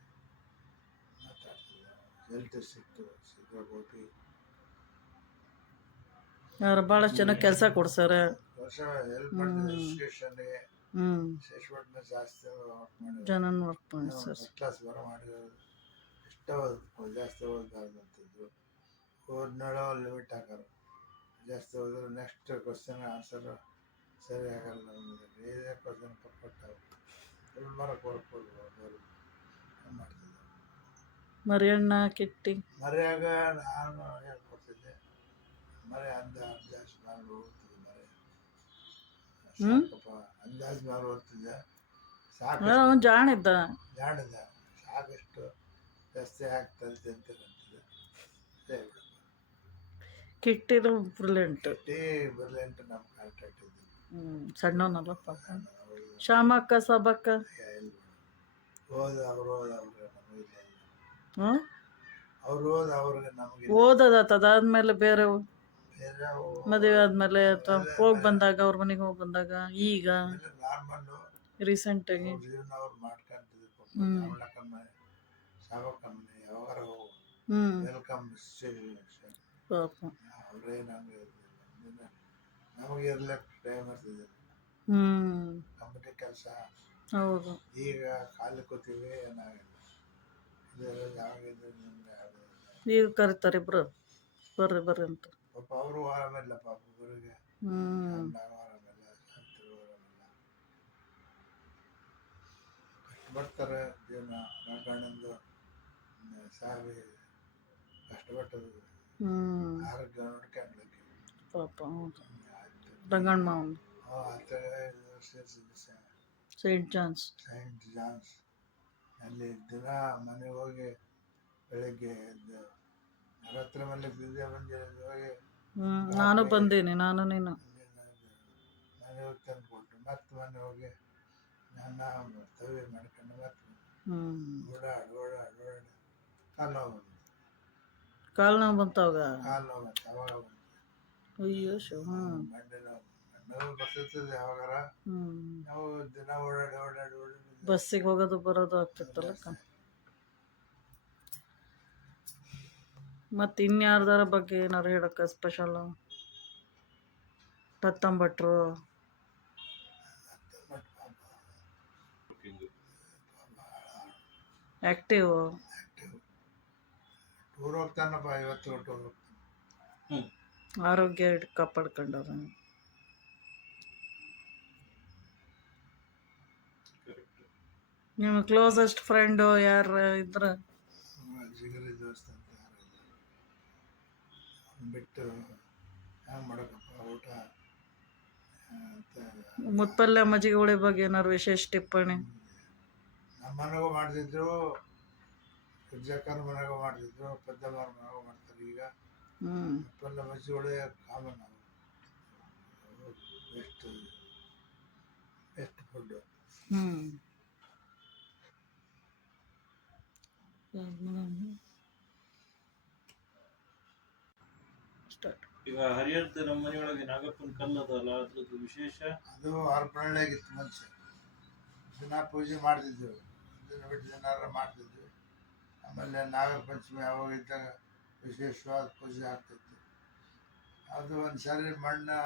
ಮಾತಾಡ್ತಿದ್ದ, ಜಲ್ದಿ ಸಿಕ್ಕೋಟಿ. ಅವ್ರು ಭಾಳಷ್ಟು ಜನ ಕೆಲಸ ಕೊಡ್ಸಾರ, ಹೆಲ್ಪ್ ಮಾಡ್ತಿದ್ದೆ. ಎಜುಕೇಷನ್ಗೆ ವಿಶೇಷ ಜಾಸ್ತಿ ಜನನ್ ವರ್ಕ್ ಮಾಡ್ತಾರೆ. ಕ್ಲಾಸ್ ಬರೋ ಮಾಡಿರೋದು, ಇಷ್ಟ ಜಾಸ್ತಿ ಓದಬಾರ್ದು ಅಂತಿದ್ರು. ಓದ್ನಳೋ ಲಿಮಿಟ್ ಹಾಕೋರು, ಜಾಸ್ತಿ ಓದಿದ್ರು ನೆಕ್ಸ್ಟ್ ಕ್ವಶನ್ ಆನ್ಸರ್ ಸರಿ ಆಗಲ್ಲ, ಇದೇ ಕ್ವಶನ್ ಪರ್ಫೆಕ್ಟ್ ಆಗುತ್ತೆ, ಫುಲ್ ಮಾರ್ಕ್ ಕೊಡ್ಬೋದು ಮಾಡ್ತಿದ್ದೆ. ಮರಿಯಣ್ಣ ಕಿಟ್ಟಿ ಮರ್ಯಾಗ ನಾನು ಹೇಳ್ಕೊಡ್ತಿದ್ದೆ. ಮರೆ ಅಂದಾಜು ಮಾಡಿ ಓದ್ತಿದ್ದೆ, ಮರೆ ಸಾಕಪ್ಪ ಅಂದಾಜು ಮಾಡಿ ಓದ್ತಿದ್ದೆ. ಸಾಕು ಜಾಣಿದ್ದ ಸಾಕಷ್ಟು ಜಾಸ್ತಿ ಆಗ್ತದೆ ಅಂತ ಅಂತಿದ್ದೆ. ಕಿಟ್ಟಿದು ಬ್ರಿಲಿಯಂಟ್, ಬ್ರಿಲಿಯಂಟ್. ನಮ್ಮ ಕಾಂಟ್ಯಾಕ್ಟ್ ಇದ್ದಿದ್ದು ಸಣ್ಣವನಲ್ಲಪ್ಪ. ಶಾಮಕ್ಕ ಸಬಕ್ಕ ಓದೋದಾತ. ಅದಾದ್ಮೇಲೆ ಬೇರೆ ಮದುವೆ ಆದ್ಮೇಲೆ ಅಥವಾ ಹೋಗಿ ಬಂದಾಗ ಅವ್ರ ಮನೆಗೆ ಹೋಗಿ ಬಂದಾಗ ಈಗ ರೀಸೆಂಟಾಗಿ? ಅವ್ರ ಜೀವನ ಅವ್ರು ಮಾಡ್ಕೊಂತಿದ್ರು ಪಾಪ. ಹ್ಮ್. ಚಾಮಳಕಮ್ಮ ಶಾವಕಮ್ಮನೆ ಯಾವಾಗಾರ ಹ್ಞೂ ವೆಲ್ಕಮ್ ಪಾಪ. ಅವರೇ ನಮಗೆ ನಮಗೆ ಇರ್ಲಿಕ್ಕೆ ಟೈಮ್ ಇರ್ತಿದ್ದಿಲ್ಲ. ಹ್ಞೂ ಕಂಪ್ನಿ ಕೆಲಸ ಹೌದು. ಈಗ ಖಾಲಿ ಕೂತೀವಿ ಏನಾಗಿಲ್ಲ. ಇದೆಲ್ಲ ಯಾವಾಗಿದ್ರು ನಿಮ್ಗೆ ಅದು ಈಗ ಕರೀತಾರೆ ಇಬ್ರು ಬರ್ರಿ ಬರ್ರಿ ಅಂತ. ಪಾಪ ಅವರು ಆರಾಮಿಲ್ಲ ಪಾಪ ಗುರುಗೆ ಹ್ಞೂ ಆರಾಮಿಲ್ಲ ಶಾಂತಿ ಆರಾಮಿಲ್ಲ. ಕಷ್ಟಪಡ್ತಾರೆ ಜೀವನ. ರಂಗಣ್ಣಂದು ಸಾವಿ ಕಷ್ಟಪಟ್ಟದು ಹ್ಞೂ ಆರೋಗ್ಯ ನೋಡ್ಕೊಂಡ್ಲಿಕ್ಕೆ. ಪಾಪ ಹೌದು. ರಂಗಣ್ಣ ಮಾವನ್ ಸೈಂಟ್ ಜಾನ್ಸ್. ಸೈಂಟ್ ಜಾನ್ಸ್ ಅಲ್ಲಿ ದಿನ ಮನೆಗೆ ಹೋಗಿ ಬೆಳಗ್ಗೆ ಎದ್ದು ರಾತ್ರಿ ಮನೆಗೆ ಹೋಗಿ ನಾನು ಬಂದೀನಿ, ನಾನು ನೀನು. ಮನೆ ಹೋಗಿ ತಂದು ಕೊಟ್ಟು ಮತ್ತೆ ಮನೆ ಹೋಗಿ ನನ್ನ ತವಿ ಮಾಡ್ಕೊಂಡು ಮತ್ತೆ ಓಡಾಡಿ ಓಡಾಡಿ ಓಡಾಡಿ ಕಾಲು ನೋವು ಬಂತು. ಕಾಲು ನೋವು ಬಂತಾವಾಗ? ಕಾಲು ನೋವು ಬಂತು ಅವಾಗ ಬಂತು. ಅಯ್ಯೋ ಶಿವ. ಮಂಡಿ ನೋವು ಬರ್ತಿರ್ತದೆ ಯಾವಾಗಾರ. ನಾವು ದಿನ ಓಡಾಡಿ ಓಡಾಡಿ ಓಡಾಡಿ ಬಸ್ಸಿಗೆ ಹೋಗೋದು ಬರೋದು ಆಗ್ತಿತ್ತಲ್ಲ. ಮತ್ತು ಇನ್ಯಾರ್ದಾರ ಬಗ್ಗೆ ಏನಾರು ಹೇಳಕ್ಕ ಸ್ಪೆಷಲು? ಪತ್ತಂಬಟ್ರು ಆ್ಯಕ್ಟಿವ್. ಟೂರ್ ಹೋಗ್ತಾನಪ್ಪ ಇವತ್ತು ಟೂರ್ ಹೋಗ್ತಾನೆ. ಆರೋಗ್ಯ ಕಾಪಾಡ್ಕೊಂಡವ್ರ. ನಿಮ್ಮ ಕ್ಲೋಸೆಸ್ಟ್ ಫ್ರೆಂಡು ಯಾರು ಇದ್ರ? ಜಿಗರಿ ದೋಸ್ತ ಅಂತ ಯಾರಿಲ್ಲ. ಬಿಟ್ಟು ಹ್ಯಾಂಗ ಮಾಡಬೇಕಪ್ಪ ಊಟ ಅಂತ. ಮುತ್ಪಲ್ಯ ಮಜ್ಜಿಗೆ ಹುಳಿ ಬಗ್ಗೆ ಏನಾರು ವಿಶೇಷ ಟಿಪ್ಪಣಿ? ನಮ್ಮ ಮನೆಗೂ ಮಾಡ್ತಿದ್ರು, ಪಿಜ್ಜಾಕರ್ ಮನೆಗೂ ಮಾಡ್ತಿದ್ರು, ಪದ್ದಮ್ಮವ್ರ ಮನೆಗೂ ಮಾಡ್ತಾರೆ. ಈಗ ಮುತ್ಪಲ್ಯ ಮಜ್ಜಿಗೆ ಹುಳಿ ಕಾಮನ್. Best food. ಈಗ ಹರಿಹರದ ನಮ್ಮ ಮನೆಯೊಳಗೆ ನಾಗಪ್ಪನ ಕಲ್ಲದಲ್ಲ, ಅದ್ರದ್ದು ವಿಶೇಷ ಅದು ಹರಪನಹಳ್ಳಿಯಾಗಿತ್ತು ಮನುಷ್ಯ. ದಿನ ಪೂಜೆ ಮಾಡ್ತಿದ್ವಿ, ದಿನ ಬಿಟ್ಟು ದಿನಾರ ಮಾಡ್ತಿದ್ವಿ. ಆಮೇಲೆ ನಾಗರ ಪಂಚಮಿ ಯಾವಾಗ ಇದ್ದಾಗ ವಿಶೇಷವಾದ ಪೂಜೆ ಆಗ್ತಿತ್ತು. ಅದು ಒಂದು ಸಾರಿ ಮಣ್ಣು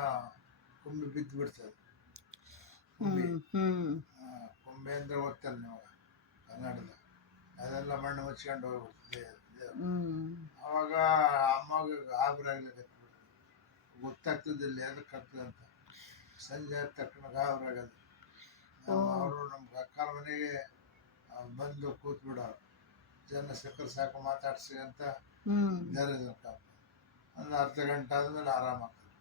ಕುಂಬಿ ಬಿದ್ದು ಬಿಡ್ತದೆ. ಕುಂಬಿ ಕುಂಬೆ ಅಂದರೆ ಗೊತ್ತಲ್ಲ ನೀವು ಕನ್ನಡದ, ಅದೆಲ್ಲ ಮಣ್ಣು ಮುಚ್ಕೊಂಡು ಹೋಗ್ಬಿಡ್ತದೆ. ಅವಾಗ ಅಮ್ಮಗೆ ಗಾಬರಾಗ್ಲಿಕ್ಕೆ ಗೊತ್ತಾಗ್ತದಿಲ್ಲ ಅದಕ್ಕೆ ಆಗ್ತದೆ ಅಂತ. ಸಂಜೆ ಆದ ತಕ್ಷಣ ಗಾಬರಾಗೋದು. ಅವರು ನಮ್ಮ ಅಕ್ಕರ ಮನೆಗೆ ಬಂದು ಕೂತ್ಬಿಡೋರು. ಜನ ಸಿಕ್ಕರು ಸಾಕು ಮಾತಾಡ್ಸಿ ಅಂತ ಒಂದು ಅರ್ಧ ಗಂಟೆ ಆದ್ಮೇಲೆ ಆರಾಮಾಗ್ತದೆ.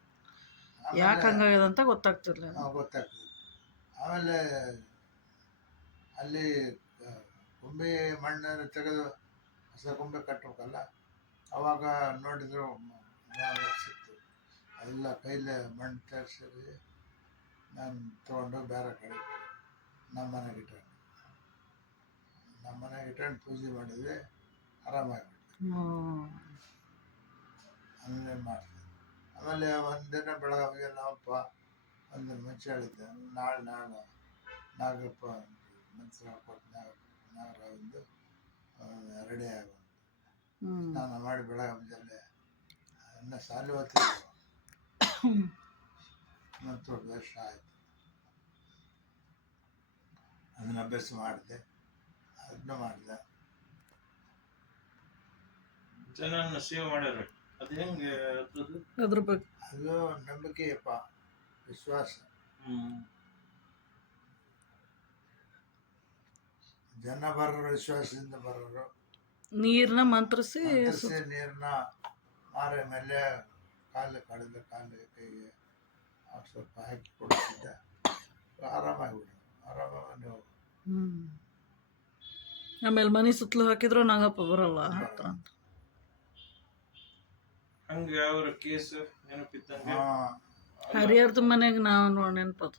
ಯಾಕೆ ಹಂಗಾಗ್ಯದ ಅಂತ ಗೊತ್ತಾಗ್ತಿಲ್ಲ. ಗೊತ್ತಾಗ್ತದೆ. ಆಮೇಲೆ ಅಲ್ಲಿ ಕೊಂಬೆ ಮಣ್ಣನ್ನು ತೆಗೆದು ಹೊಸ ಕೊಂಬೆ ಕಟ್ಟಬೇಕಲ್ಲ, ಅವಾಗ ನೋಡಿದ್ರು ಸಿಕ್ತು. ಎಲ್ಲ ಕೈಲೇ ಮಣ್ಣು ತರಿಸಿ ನಾನು ತೊಗೊಂಡು ಬೇರೆ ಕಡೆ ನಮ್ಮ ಮನೆಗೆ ಇಟ್ಕೊಂಡು ಪೂಜೆ ಮಾಡಿದ್ವಿ. ಆರಾಮಾಗಿಬಿಟ್ಟು ಆಮೇಲೆ ಮಾಡ್ತೀವಿ. ಆಮೇಲೆ ಒಂದಿನ ಬೆಳಗ್ಗೆ ನಾವಪ್ಪ ಒಂದಿನ ಮುಂಚೆ ಹೇಳಿದ್ದೆ, ನಾಳೆ ನಾಗಪ್ಪ ಮನ್ಸು ಕೊಟ್ಟು ನಾಗರಾವಿಂದು ರೆಡಿ ಆಗುವ ಸ್ನಾನ ಮಾಡಿ ಬೆಳಗ್ಗೆ ಮುಂಜಾನೆ ಅನ್ನ ಸಾಲಿ ಓದ್ತಿದ್ವಿ. ಮತ್ತು ವರ್ಷ ಆಯಿತು ಅದನ್ನ ಅಭ್ಯಾಸ ಮಾಡಿದೆ, ಅದನ್ನ ಮಾಡಿದೆ. ಜನನ್ನ ಸೇವೆ ಮಾಡ್ಯಾರ. ಅದು ಹೆಂಗೆ ಅದ್ರ ಬಗ್ಗೆ? ಅದು ನಂಬಿಕೆಯಪ್ಪ, ವಿಶ್ವಾಸ. ಜನ ಬರೋರು ವಿಶ್ವಾಸದಿಂದ ಬರೋರು. ನೀರನ್ನ ಮಂತ್ರಿಸಿ ನೀರನ್ನ ಮಾರೆ ಮೇಲೆ ಕಾಲು ಕಳೆದ ಕಾಲಿಗೆ ಕೈಗೆ ಸ್ವಲ್ಪ ಹಾಕಿ ಕೊಡ್ತಿದ್ದ. ಆರಾಮಾಗಿಬಿಡು, ಆರಾಮಾಗಿ ಹೋಗು. ಆಮೇಲೆ ಮನೆ ಸುತ್ತಲೂ ಹಾಕಿದ್ರು ನಾಗಪ್ಪ ಬರಲ್ಲ ಹತ್ರ ಅಂತ. ಹಂಗೆ ಯಾವ ಕೇಸ್ ನೆನಪಿದ್ದಂಗೆ ಹರಿಹರದ ಮನೆಗೆ ನಾವು ನೋಡಿ ನೆನಪದು.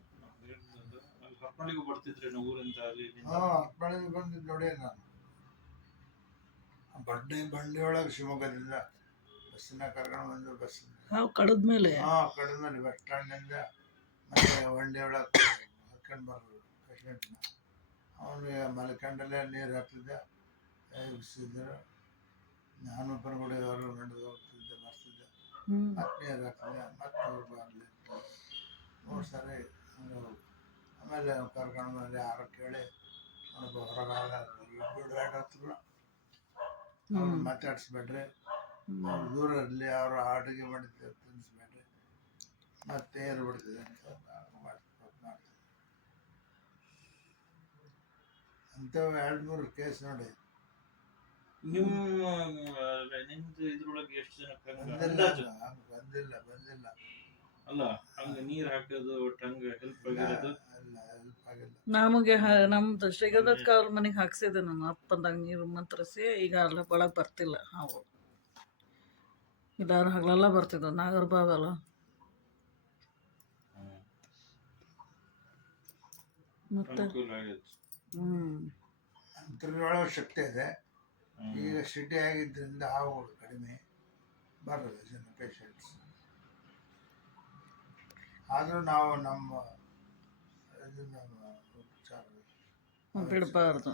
ಹರ್ಪಣಿಗೂ ಬರ್ತಿದ್ರಿ ನಾವು ಊರಿಂದ ಅಲ್ಲಿ. ಹರ್ಪಣಿಗೆ ಬಂದಿದ್ದು ನೋಡಿ ನಾನು. ಬಂಡಿಯೊಳಗೆ ಶಿವಮೊಗ್ಗದಿಂದ ಬಸ್ಸಿನ ಕರ್ಕೊಂಡು ಬಂದು ಬಸ್ಸಿನ ಕಡದ್ಮೇಲೆ ಕಡಿದ್ಮೇಲೆ ಬಸ್ ಸ್ಟ್ಯಾಂಡ್ನಿಂದ ಮತ್ತೆ ಬಂಡಿಯೊಳಗೆ ಹಾಕೊಂಡು ಬರೋದು ಪೇಷಂಟ್ನ. ಅವನಿಗೆ ಮಲ್ಕೊಂಡಲ್ಲೇ ನೀರು ಹಾಕ್ತಿದ್ದೆ, ಎಬ್ಬಿಸಿದ್ರು. ನಾನು ಪರಗುಡಿ ಅವರು ನಡೆದು ಹೋಗ್ತಿದ್ದೆ, ಬರ್ತಿದ್ದೆ, ಮತ್ತೆ ನೀರು ಹಾಕ್ತಿದ್ದೆ, ಮತ್ತೆ ಅವ್ರು ಬರಲಿ 3 ಸಾರಿ ಹಂಗೆ ಹೋಗಿ. ಆಮೇಲೆ ಕರ್ಕೊಂಡು ಬಂದು ಯಾರು ಕೇಳಿ ಒಬ್ಬ ಹೊರಗಾಲ ಬಿಡಬೇಡತ್ರು. ಅವ್ರು ಮಾತಾಡಿಸ್ಬೇಡ್ರಿ, ಅವ್ರು ದೂರ ಇರಲಿ, ಅವರು ಅಡುಗೆ ಮಾಡಿದ್ದು ತಿನ್ನಿಸ್ಬೇಡ್ರಿ, ಮತ್ತೆ ಏರು ಬಿಡ್ತಿದೆ ಅಂತ ಮಾಡ್ತಿದ್ದೆ. ಅಂಥವು 2-3 ಕೇಸ್ ನೋಡಿ. ನಿಮ್ದು ಇದ್ರೊಳಗೆ ಎಷ್ಟು ಜನಕ್ಕೆ ಹಂಗ ಬಂದಿಲ್ಲ ಅಂದಾಜು? ಬಂದಿಲ್ಲ. ಅಲ್ಲ ಹಂಗ ನೀರ್ ಹಾಕೋದು ಒಟ್ಟು ಹಂಗ ಹೆಲ್ಪ್ ಆಗಿರೋದು ಅಲ್ಲ, ಹೆಲ್ಪ್ ಆಗಿಲ್ಲ. ನಮಗೆ ನಮ್ದು ಶ್ರೀಗಂಧದ ಕಾವಲ್ ಮನೆಗೆ ಹಾಕ್ಸಿದ್ದೆ ನಾನು ಅಪ್ಪಂದಾಗ ನೀರು ಮಂತ್ರಿಸಿ. ಈಗ ಅಲ್ಲ ಒಳಗೆ ಬರ್ತಿಲ್ಲ ಅವು. ಇಲ್ಲಾರು ಹಗಲೆಲ್ಲ ಬರ್ತಿದ್ವು, ನಾಗರಬಾವಿ ಅಲ್ಲ. ಮತ್ತೆ ಅನುಕೂಲ ಆಗೈತೆ. ಅಂತರ್ಯೊಳಗೆ ಶಕ್ತಿ ಇದೆ. ಈಗ ಸಿಟಿ ಆಗಿದ್ದರಿಂದ ಹಾವುಗಳು ಕಡಿಮೆ ಬರೋದು ಜನ ಪೇಷಂಟ್ಸ್. ಆದರೂ ನಾವು ನಮ್ಮ ಉಪಚಾರ ಬಿಡಬಾರ್ದು.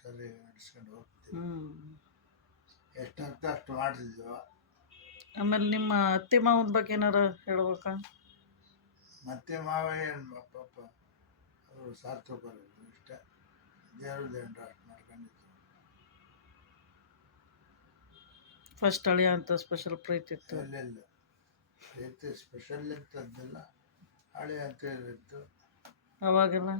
ಸರಿ ನಡೆಸ್ಕೊಂಡು ಹೋಗ್ತೀವಿ. ಎಷ್ಟಾಗ್ತೋ ಅಷ್ಟು ಮಾಡ್ತಿದ್ವಿ. ಆಮೇಲೆ ನಿಮ್ಮ ಅತ್ತೆ ಮಾವನ ಬಗ್ಗೆ ಏನಾರ ಹೇಳ್ಬೇಕಾ? ಮತ್ತೆ ಮಾವ ಏನು ಪಾಪ ಅವರು ಸಾರ್ಥಕರು ಇಷ್ಟ, ದೇವ್ರದ್ದು ಅಷ್ಟು ಮಾಡ್ಕೊಂಡಿದ್ದು. ಫಸ್ಟ್ ಅಳಿಯ ಅಂತ ಸ್ಪೆಷಲ್ ಪ್ರೀತಿ ಇತ್ತು. ಎಲ್ಲೆಲ್ಲ ಪ್ರೀತಿ ಸ್ಪೆಷಲ್ ಇರ್ತದ್ದೆಲ್ಲ ಹಳೆ ಅಂತ ಇತ್ತು ಅವಾಗೆಲ್ಲ.